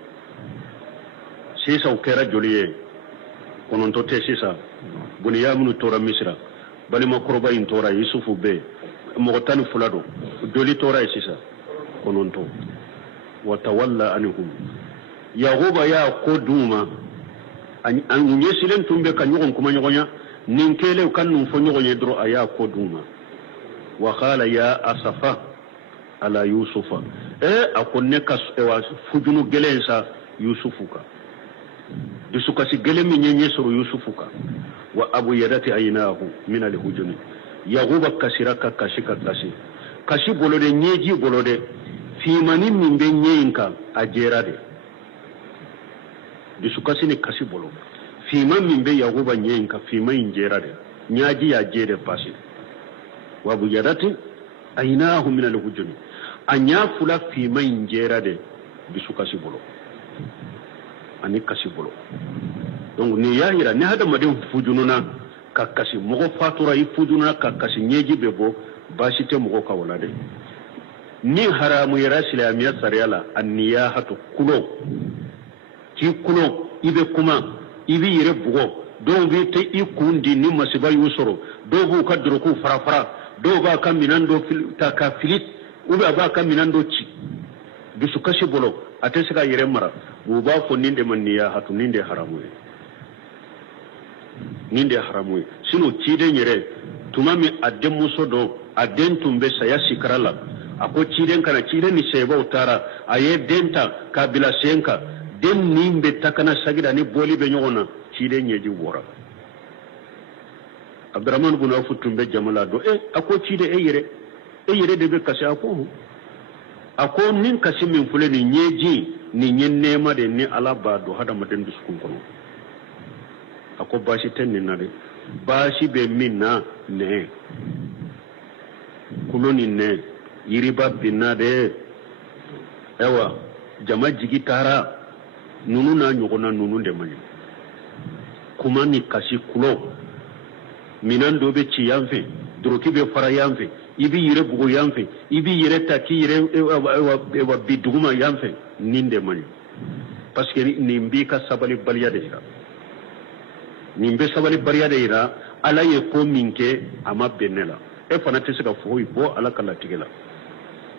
سيسا وكرا جوليه kononto te sisa buniyaminu tora misra balima koroba in tora yusufu be mogo tani fula do doli tora sisa kononto watawalla anhum yaguba ya ko duma an yesilen tumbe ka nyogon kuma nyogonya ninkele kan num fo nyogonye dro aya ko duma wa qala ya asafa ala yusufa akonne kas ewa fujunu gelensa yusufuka dusukasi gelemi nyenye suru yusufuka wa abu yadati aynahu min alhujun yaguba kasiraka kashika kashi bolode nyeji bolode fi mani mimbe nyinka ajerade dusukasi ni kashi bolo fi man mimbe yaguba nyinka fi man injerade nyaji ya jere pasi wa abu yadati aynahu min alhujun anya fula fi man injerade dusukasi bolo ani kasi bolo donc ni yahira ni hada madin fujununa ka kasi mogo fatura yi fujununa ka kasi nyeji bebo bashite mogo ka wala de ni haramu yara islamiya sariyala anniyahatu kulo ki kulo ibe kuma ibi yere bugo don bi te ikundi ni masiba yusoro do bu ka droku farafara do ba ka minando ta ka filit uba ba ka minando ci bisu kasi bolo atesika yere mara buba fo ninde man niya hatu ninde haramu sino cide nyere tumami adem muso do aden tumbe saya sikrala ako ciden kana cide ni seba utara aye denta kabila senka den nimbe takana sagida ni boli be nyona cide nyeji wora abdurrahman bin auf tumbe jamala do ako cide yere de be kasi ako nin kasi min fule ni nyeji ni nyen nema de ni alaba do hada maden du sukun kono ako bashi ten ni nade bashi be minna ne kuloni ne yiriba binade ewa jama jigi tara nunu na nyogona nunu de mani kuma ni kasi kulo minan do be ci yanfe droki be fara yanfe ibi yire bugo yanfe ibi yire taki yire ewa biduguma yanfe ninde mani parce que nimbi ka sabali baliya de ira nimbe sabali baliya de ira ala ye ko minke ama benela fana tese ka foyi bo ala kala tigela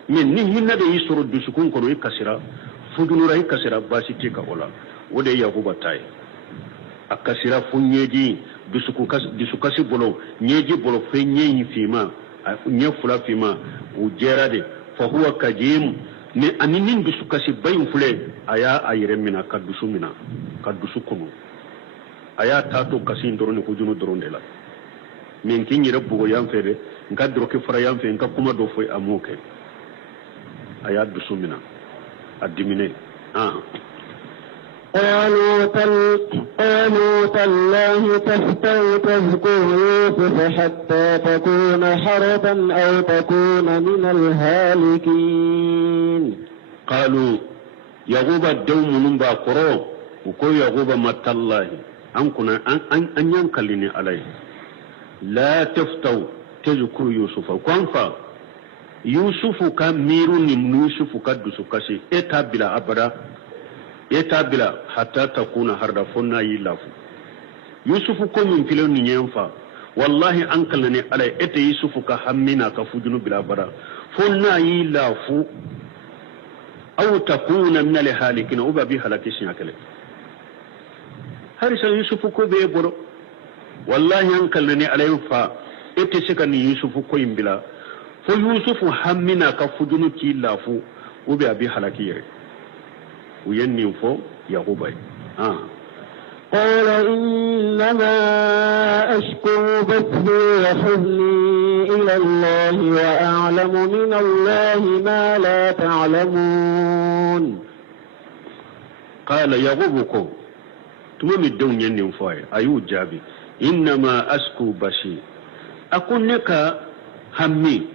men ni hinna de yisoro dusukun kono ikasira fudunura ikasira basiti ka ola wode yakuba tay akasira funyeji dusukasi bolo nyeji bolo fe nyeyi fima nye fula fima ujerade fa huwa kajim ni aninin dusukasi bayin fule aya ayire mina kadusu mina kadusu kono aya tato kasi ndorone ko juno doronde la min kinyire bugo yamfede ngadro ke fara yamfe nka kuma do foy amoke aya dusu mina adimine قالوا تالله تفتر تذكر يوسف حتى تكون حربا أو تكون من الهالكين قالوا يغوب الدوم نمبا قرو وكو يغوب مات الله أنكنا أن ينكلني عليه لا تفتو تذكر يوسف كونفا يوسف كان ميرو نم يوسف كدسو كسي بلا أبدا بلا حتى تكون هردا فنا يلافو يوسف كو من فيلو نينفا والله أنكلني عليه يوسف كهمنا كفجنو بلا أبدا فنا يلافو أو تكون من الهالكين أو بابي هلاكيشن أكله harisa yusufu ko be boro wallahi hankalni alayhi fa sika ni yusufu ko imbila fo yusufu hammina ka fudunu ki lafu ubi abi halakire uyenni fo yaquba قال إنما أشكو بثي وحزني إلى الله وأعلم من الله ما لا تعلمون قال يغبكم tuma mi denw ye nin fɔ a ye a y'u jaabi innama asku basi a ko ne ka hammi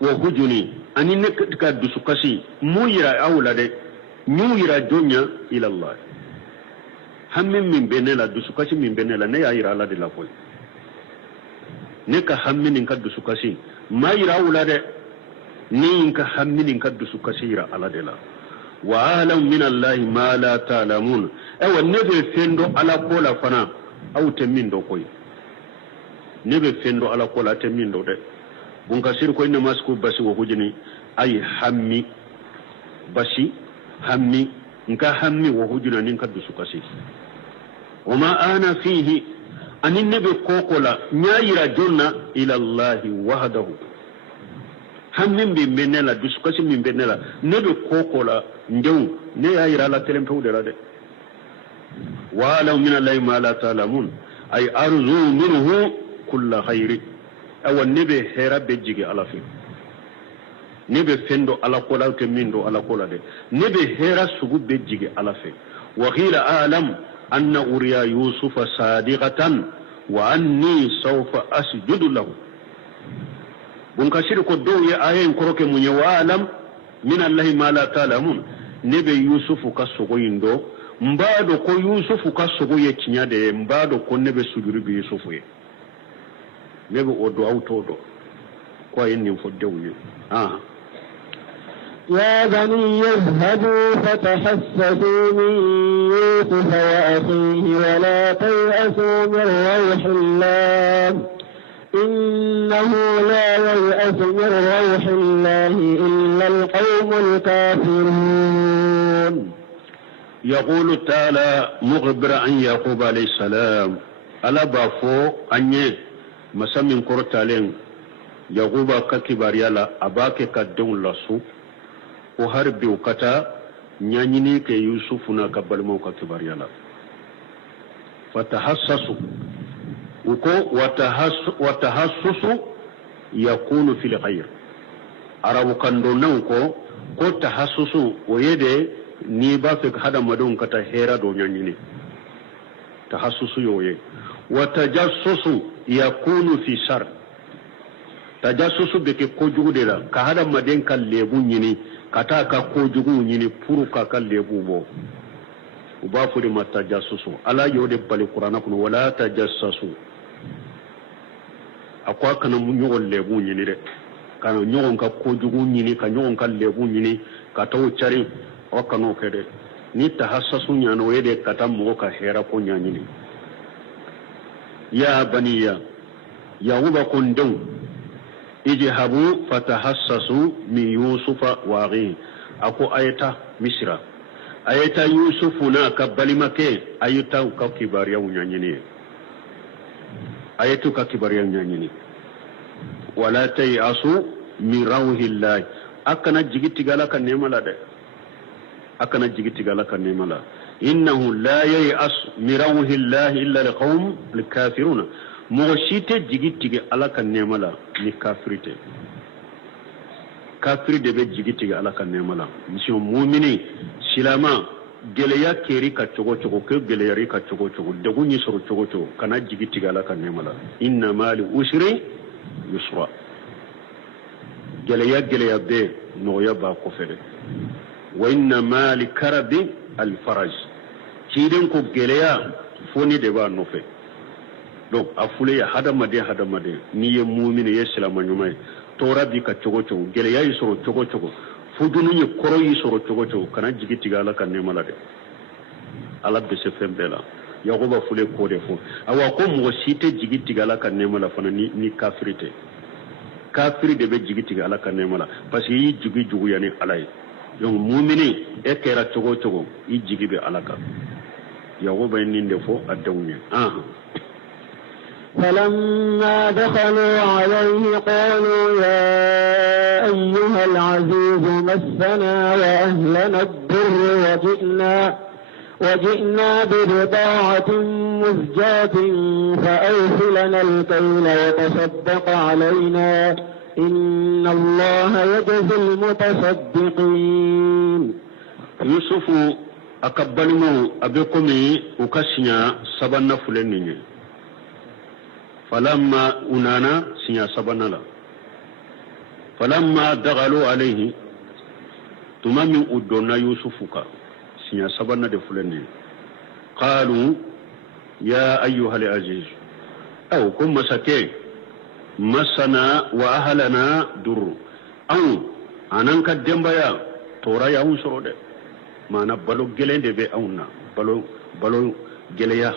wa hujuni ani ne ka dusukasi mun yira aw la dɛ n'u yira jɔn ɲa ilallah hammi min bɛ ne la dusukasi min bɛ ne la ne y'a yira ala de la koyi ne ka hammi nin ka dusukasi ma yira aw la dɛ ne yin ka hammi nin ka dusukasi yira ala de la wa alam min allahi ma la ta'lamun wa ne bɛ fɛn dɔ ala ko la fana aw tɛ min dɔ koyi ne bɛ fɛn dɔ ala ko la tɛ min dɔ dɛ bunkasir ko inna masku basi wa hujni ay hammi basi hammi nka hammi wa hujna nin ka dusukasi wama ana fihi ani ne bɛ kokola nyayira jonna ila allahi wahdahu hammi bi menela dusukasi min benela ne bɛ kokola ndew ne ya yira la telempe de la de wa la min allahi ma la ta'lamun ay arzu minhu kull khairi awa ne bɛ hera be jigi ala fi ne bɛ fendo ala ko la te min do ala ko la de ne bɛ hera sugu be jigi ala fi wa ghira alam anna uriya yusufa sadiqatan wa anni sawfa asjudu lahu bun kashir ko do ya ayen koroke munye wa alam min allahi ma la ta'lamun ne bɛ yusufu ka sogo yindo mbado ko yusufu ka sogo ye tinya de mbado ko ne bɛ sujuru bi yusufu ye ne bɛ o do aw to do ko ayen nin fo dew ye يا بني اذهبوا فتحسسوا من يوسف وأخيه ولا تيأسوا من روح الله إنه لا ييأس من روح الله إلا القوم الكافرون. يقول تعالى مخبر عن يعقوب عليه السلام ألا بافو أني مسمين كورتالين يعقوب ككباريالا أباك كدون لسو ko har biyu kata nyanyini ke yusufu na kabalmo ka kibariyala fatahassasu uko watahassusu yakunu fil khair arabu kando nan ko tahassusu oyede ni ba fe hada madon kata hera do nyanyini tahassusu yoye watajassusu yakunu fi shar tajassusu be ke kojugu de la ka hada maden kan lebu nyini kata ka kojugu nyini puru ka lebu bo uba fudi mata jasusu ala yode bali qur'ana kuno wala tajassasu akwa kana nyogol lebu nyini de kana nyogon ka kojugu nyini ka nyogon ka lebu nyini ka taw cari o kano kede ni tahassasu nyano wede kata mo ka hera ko nyanyini ya baniya ya uba kondon ijhabu fatahassasu min yusufa wa akhihi ako ayata misra ayata yusufu na kabalimake ayata ka kibariya unyanyini ayatu ka kibariya unyanyini wala tayasu min rawhillah akana jigitigala kan nemala de akana jigitigala kan nemala innahu la yayas min rawhillah illa alqawm alkafiruna moshite jigitige ala kan nemala ni kafirite kafiri de be jigitige ala kan nemala mission mu'mini silama geleya keri ka cogo ke geleya ri ka cogo de gunyi soro cogo kana jigitige ala kan nemala inna mali usri yusra geleya be noya ba ko fere wa inna mali karabi al faraj kiden ko geleya foni de ba no fe donc afule ya hadamade ni ye mu'mini ye silama nyumay tora bi ka cogo geleya yi soro cogo fudunu ye koro yi soro cogo kana jigitiga ala kan nemala de ala be se fembela yagoba fule ko de fo awa ko mo site jigitiga ala kan nemala fana ni kafirite kafiri de be jigitiga ala kan nemala parce que yi jugu yani alay donc mu'mini e kera cogo yi jigibe alaka yagoba ninde fo adawnya فلما دخلوا عليه قالوا يا أيها العزيز مسنا وأهلنا الضر وجئنا ببضاعة مزجاة فأوف لنا الكيل وتصدق علينا إن الله يجزي المتصدقين. يوسف akabbalimo abekomi ukasinya sabanna fulenninye falamma unana sinya sabanna la falamma dagalu alayhi tumamin udonna yusufuka sinya sabanna de fulenninye qalu ya ayyuhal aziz aw kum masake masana wa ahlana dur aw anan ka dembaya tora ya unsoro de mana balo gelende be awna balo geleya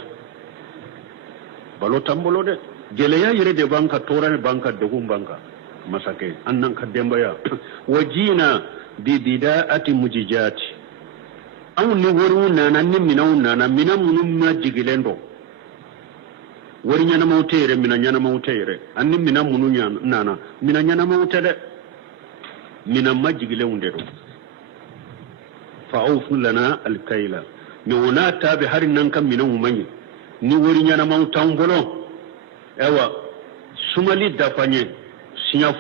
balo tambolo de geleya yere de banka torane banka dogum banka masake annan ka dembaya wajina bi bidaati mujijati aw ni woru nana ni minawna na minamunum ma jigilendo wori nyana mawtere mina nyana mawtere anni minamunu nana mina nyana mawtere mina majigile wundero fa'ufu lana alkaila mi wona tabi har nan kan minan umanyi ni wori nyana mawtan bolo ewa sumali dafanye sinya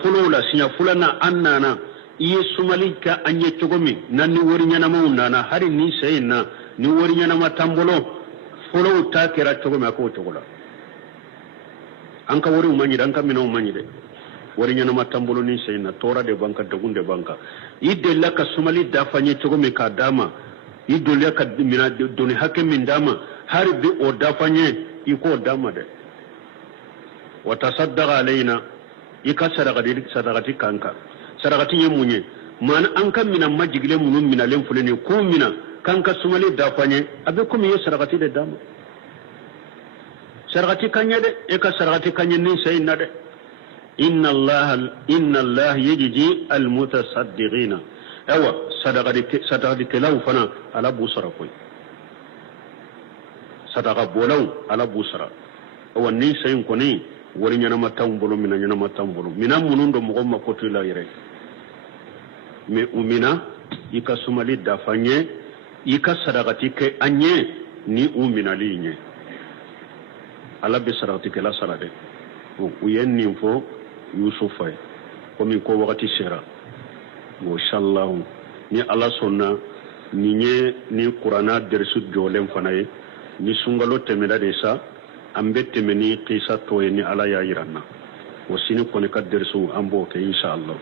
fula na annana iye sumali ka anye togomi nan ni wori nyana mawnana har ni sayna ni wori nyana matambolo folo ta kira togomi ko togola anka wori umanyi dan kan minan umanyi de wori nyana matambolo ni sayna tora de banka dagunde banka idde laka sumali dafanye togomi ka dama iddo laka mina doni hakke min dama har bi o dafanye iko dama de wa tasaddaqa alaina ika sadaqati kanka sadaqati yemunye man an kan mina majigile munum mina len fulene ko mina kanka sumali dafanye abe ko mi sadaqati de dama sadaqati kanya de ika sadaqati kanya ni sayna de inna allah yajzi al mutasaddiqina awa sadaqati law fana ala busara koy sadaqa bolaw ala busara awa ni sayin ko ni wori nyana matambolo mina nyana matambolo mina munundo mo ma kotu la yire me umina ika sumali dafanye ika sadaqati ke anye ni umina linye ala be sadaqati ke la sarade o yenni fo yusufa komi ko wakati sera mo shallahu ni ala sonna ni qur'ana dersu jolem fanaye ni sungalo temela de sa ambette meni qisa to ni ala ya yiranna wasini ko ne kaddersu ambo ke inshallah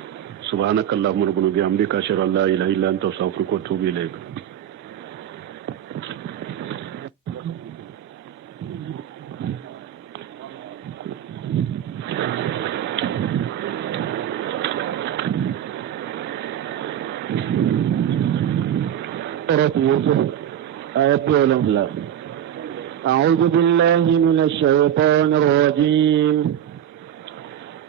subhanakallahumma rabbana bihamdika ashhadu an la ilaha illa anta astaghfiruka wa atubu ilayk يوسف آية الأولى أعوذ بالله من الشيطان الرجيم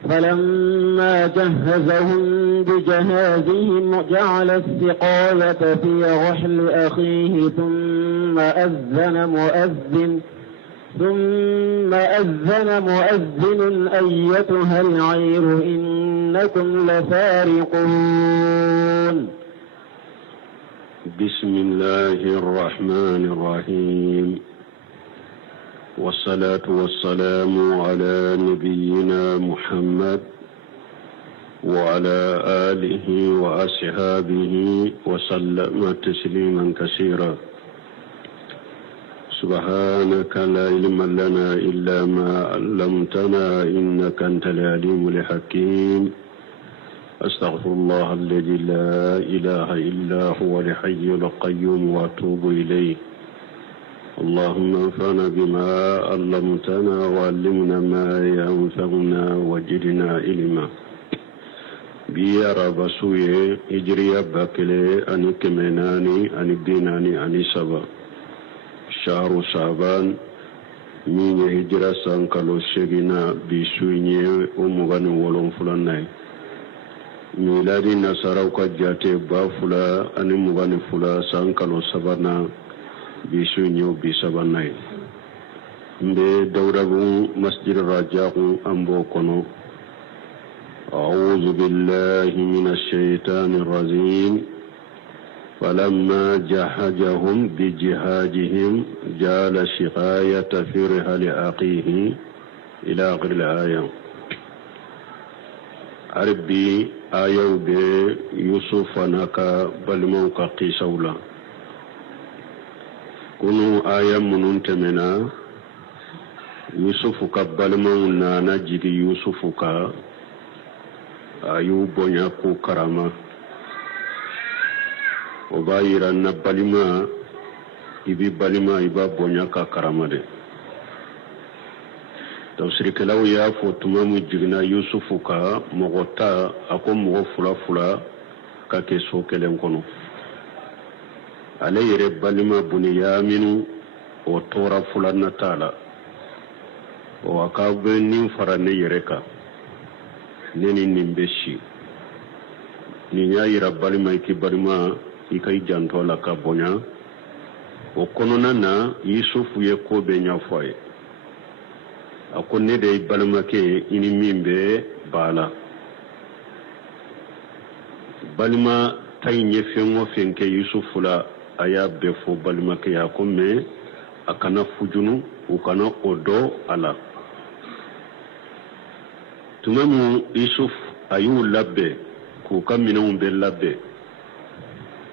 فلما جهزهم بجهازهم جعل السقاية في رحل أخيه ثم أذن مؤذن أيتها العير إنكم لسارقون بسم الله الرحمن الرحيم والصلاة والسلام على نبينا محمد وعلى آله وأصحابه وسلم تسليما كثيرا سبحانك لا علم لنا إلا ما علمتنا إنك أنت العليم الحكيم أستغفر الله الذي لا إله إلا هو الحي القيوم وأتوب إليه اللهم انفعنا بما علمتنا وعلمنا ما ينفعنا وزدنا علما بيا ربسوي إجري باكلي أني كمناني أني بيناني أني سبا شهر شعبان من هجرة سانكالو شغنا بسويني ومغاني ولون فلاناي miladi nasaraw ka jate ba fula ani mugani fula sankalo sabana bisu nyo bisabanai mbe dawrabu masjid rajahu ambo kono a'udhu billahi minash shaitanir rajim falamma jahajahum bijihadihim jala shiqayata fi rihali aqihi ila akhir al-ayah arbi ayaw be yusuf naka balmaw ka qisawla kunu aya munun temena yusufu ka balimaw nana jigi yusufu ka ayu bonya ku karama o b'a yira na balima ibi balima iba bonya ka karama de tafsirikɛlaw y'a fɔ tuma min jigina yusufu ka mɔgɔ ta a ko mɔgɔ fula fula ka kɛ so kelen kɔnɔ ale yɛrɛ balima buniyaminu o tora fulanna t'a la o a ka bɛ nin fara ne yɛrɛ kan ne ni nin bɛ si nin y'a yira balima i k'i balima i ka i janto la ka bonya o kɔnɔna na yusufu ye ko bɛɛ ɲɛfɔ a ye a ko ne de ye balimakɛ i ni min bɛ ba la balima ta in ye fɛn o fɛn kɛ yusufu la a y'a bɛɛ fɔ balimakɛ ye a ko mɛ a kana fujunu u kana o dɔn a la tuma min yusufu a y'u labɛn k'u ka minɛnw bɛɛ labɛn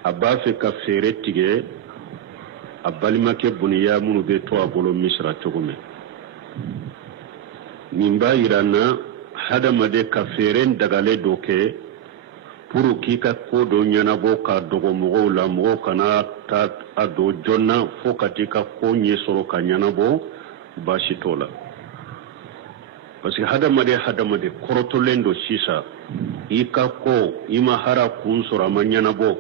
a b'a fɛ ka fɛɛrɛ tigɛ a balimakɛ buniya minnu bɛ to a bolo misira cogo min nin b'a yira n na hadamaden ka fɛɛrɛ dagalen dɔ kɛ pour k'i ka ko dɔ ɲɛnabɔ ka dogo mɔgɔw la mɔgɔw kana taa a don joona fo ka t'i ka ko ɲɛ sɔrɔ ka ɲɛnabɔ baasi t'o la parce que hadamaden kɔrɔtɔlen don sisan i ka ko i ma hara kun sɔrɔ a ma ɲɛnabɔ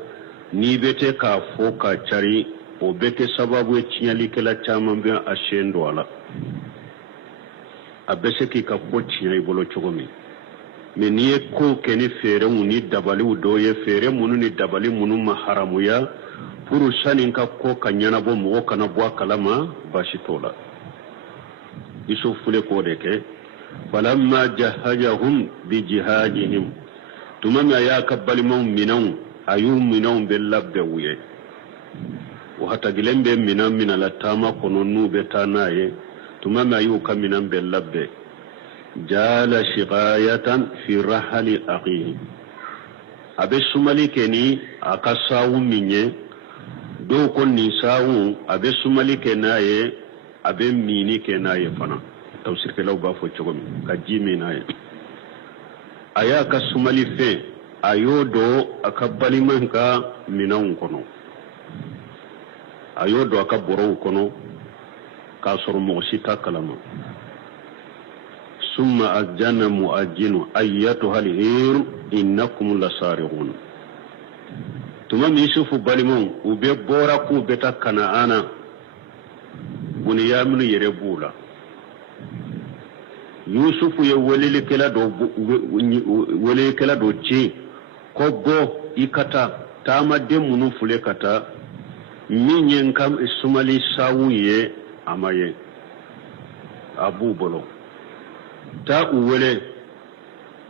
n'i bɛ tɛ k'a fɔ ka cari o bɛ kɛ sababu ye tiɲɛlikɛla caman bɛ a sen don a la a bɛ se k'i ka ko tiɲɛ i bolo cogo min mais n'i ye ko kɛ ni fɛɛrɛw ni dabaliw dɔw ye fɛɛrɛ minnu ni dabali minnu ma haramuya pour sani ka ko ka ɲɛnabɔ mɔgɔ kana bɔ a kalama baasi t'o la yusufu le k'o de kɛ falamma jahajahum bi jihadihim tuma min a y'a ka balimaw minɛnw a y'u minɛnw bɛɛ labɛn u ye o hatagilen bɛ minɛn min na la taama kɔnɔ n'u bɛ taa n'a ye tuma min a y'u ka minɛn bɛɛ labɛn jala shiqayatan fi rahali aqihi a bɛ sumali kɛ ni a ka sawu min ye dɔw ko nin sawu a bɛ sumali kɛ n'a ye a bɛ miini kɛ n'a ye fana tafsirkɛlaw b'a fɔ cogo min ka ji min n'a ye a y'a ka sumali fɛn a y'o don a ka balima ka minɛnw kɔnɔ a y'o don a ka bɔrɔw kɔnɔ k'a sɔrɔ mɔgɔ si t'a kalama summa azjana mu'ajjinu ayyatuha al-hir innakum lasariqun tuma min yusufu balimaw u bɛ bɔra k'u bɛ taa Kanaana buniyaminu yɛrɛ b'u la yusufu ye welelikɛla dɔ ci ko bɔ i ka taa taamaden minnu filɛ ka taa min ye n ka sumali sawu ye a ma ye a b'u bolo taa u wele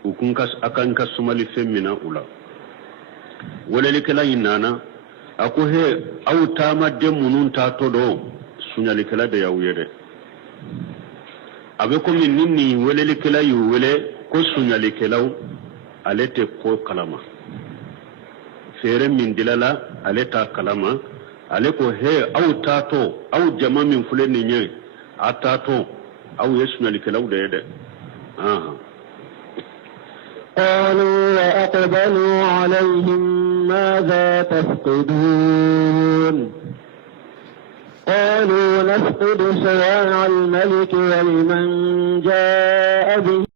u a ka n ka sumali fɛn minɛ u la welelikɛla in nana a ko he aw taamaden minnu taatɔ dɔn sunyalikɛla de y'aw ye dɛ a bɛ komi ni nin welelikɛla y'u wele ko sunyalikɛlaw ale tɛ ko kalama fɛɛrɛ min dila la ale t'a kalama ale ko he aw taatɔ aw jama min filɛ nin ye a taatɔ aw ye sunyalikɛlaw de ye dɛ قالوا وأقبلوا عليهم ماذا تفقدون قالوا نفقد صواع الملك ولمن جاء به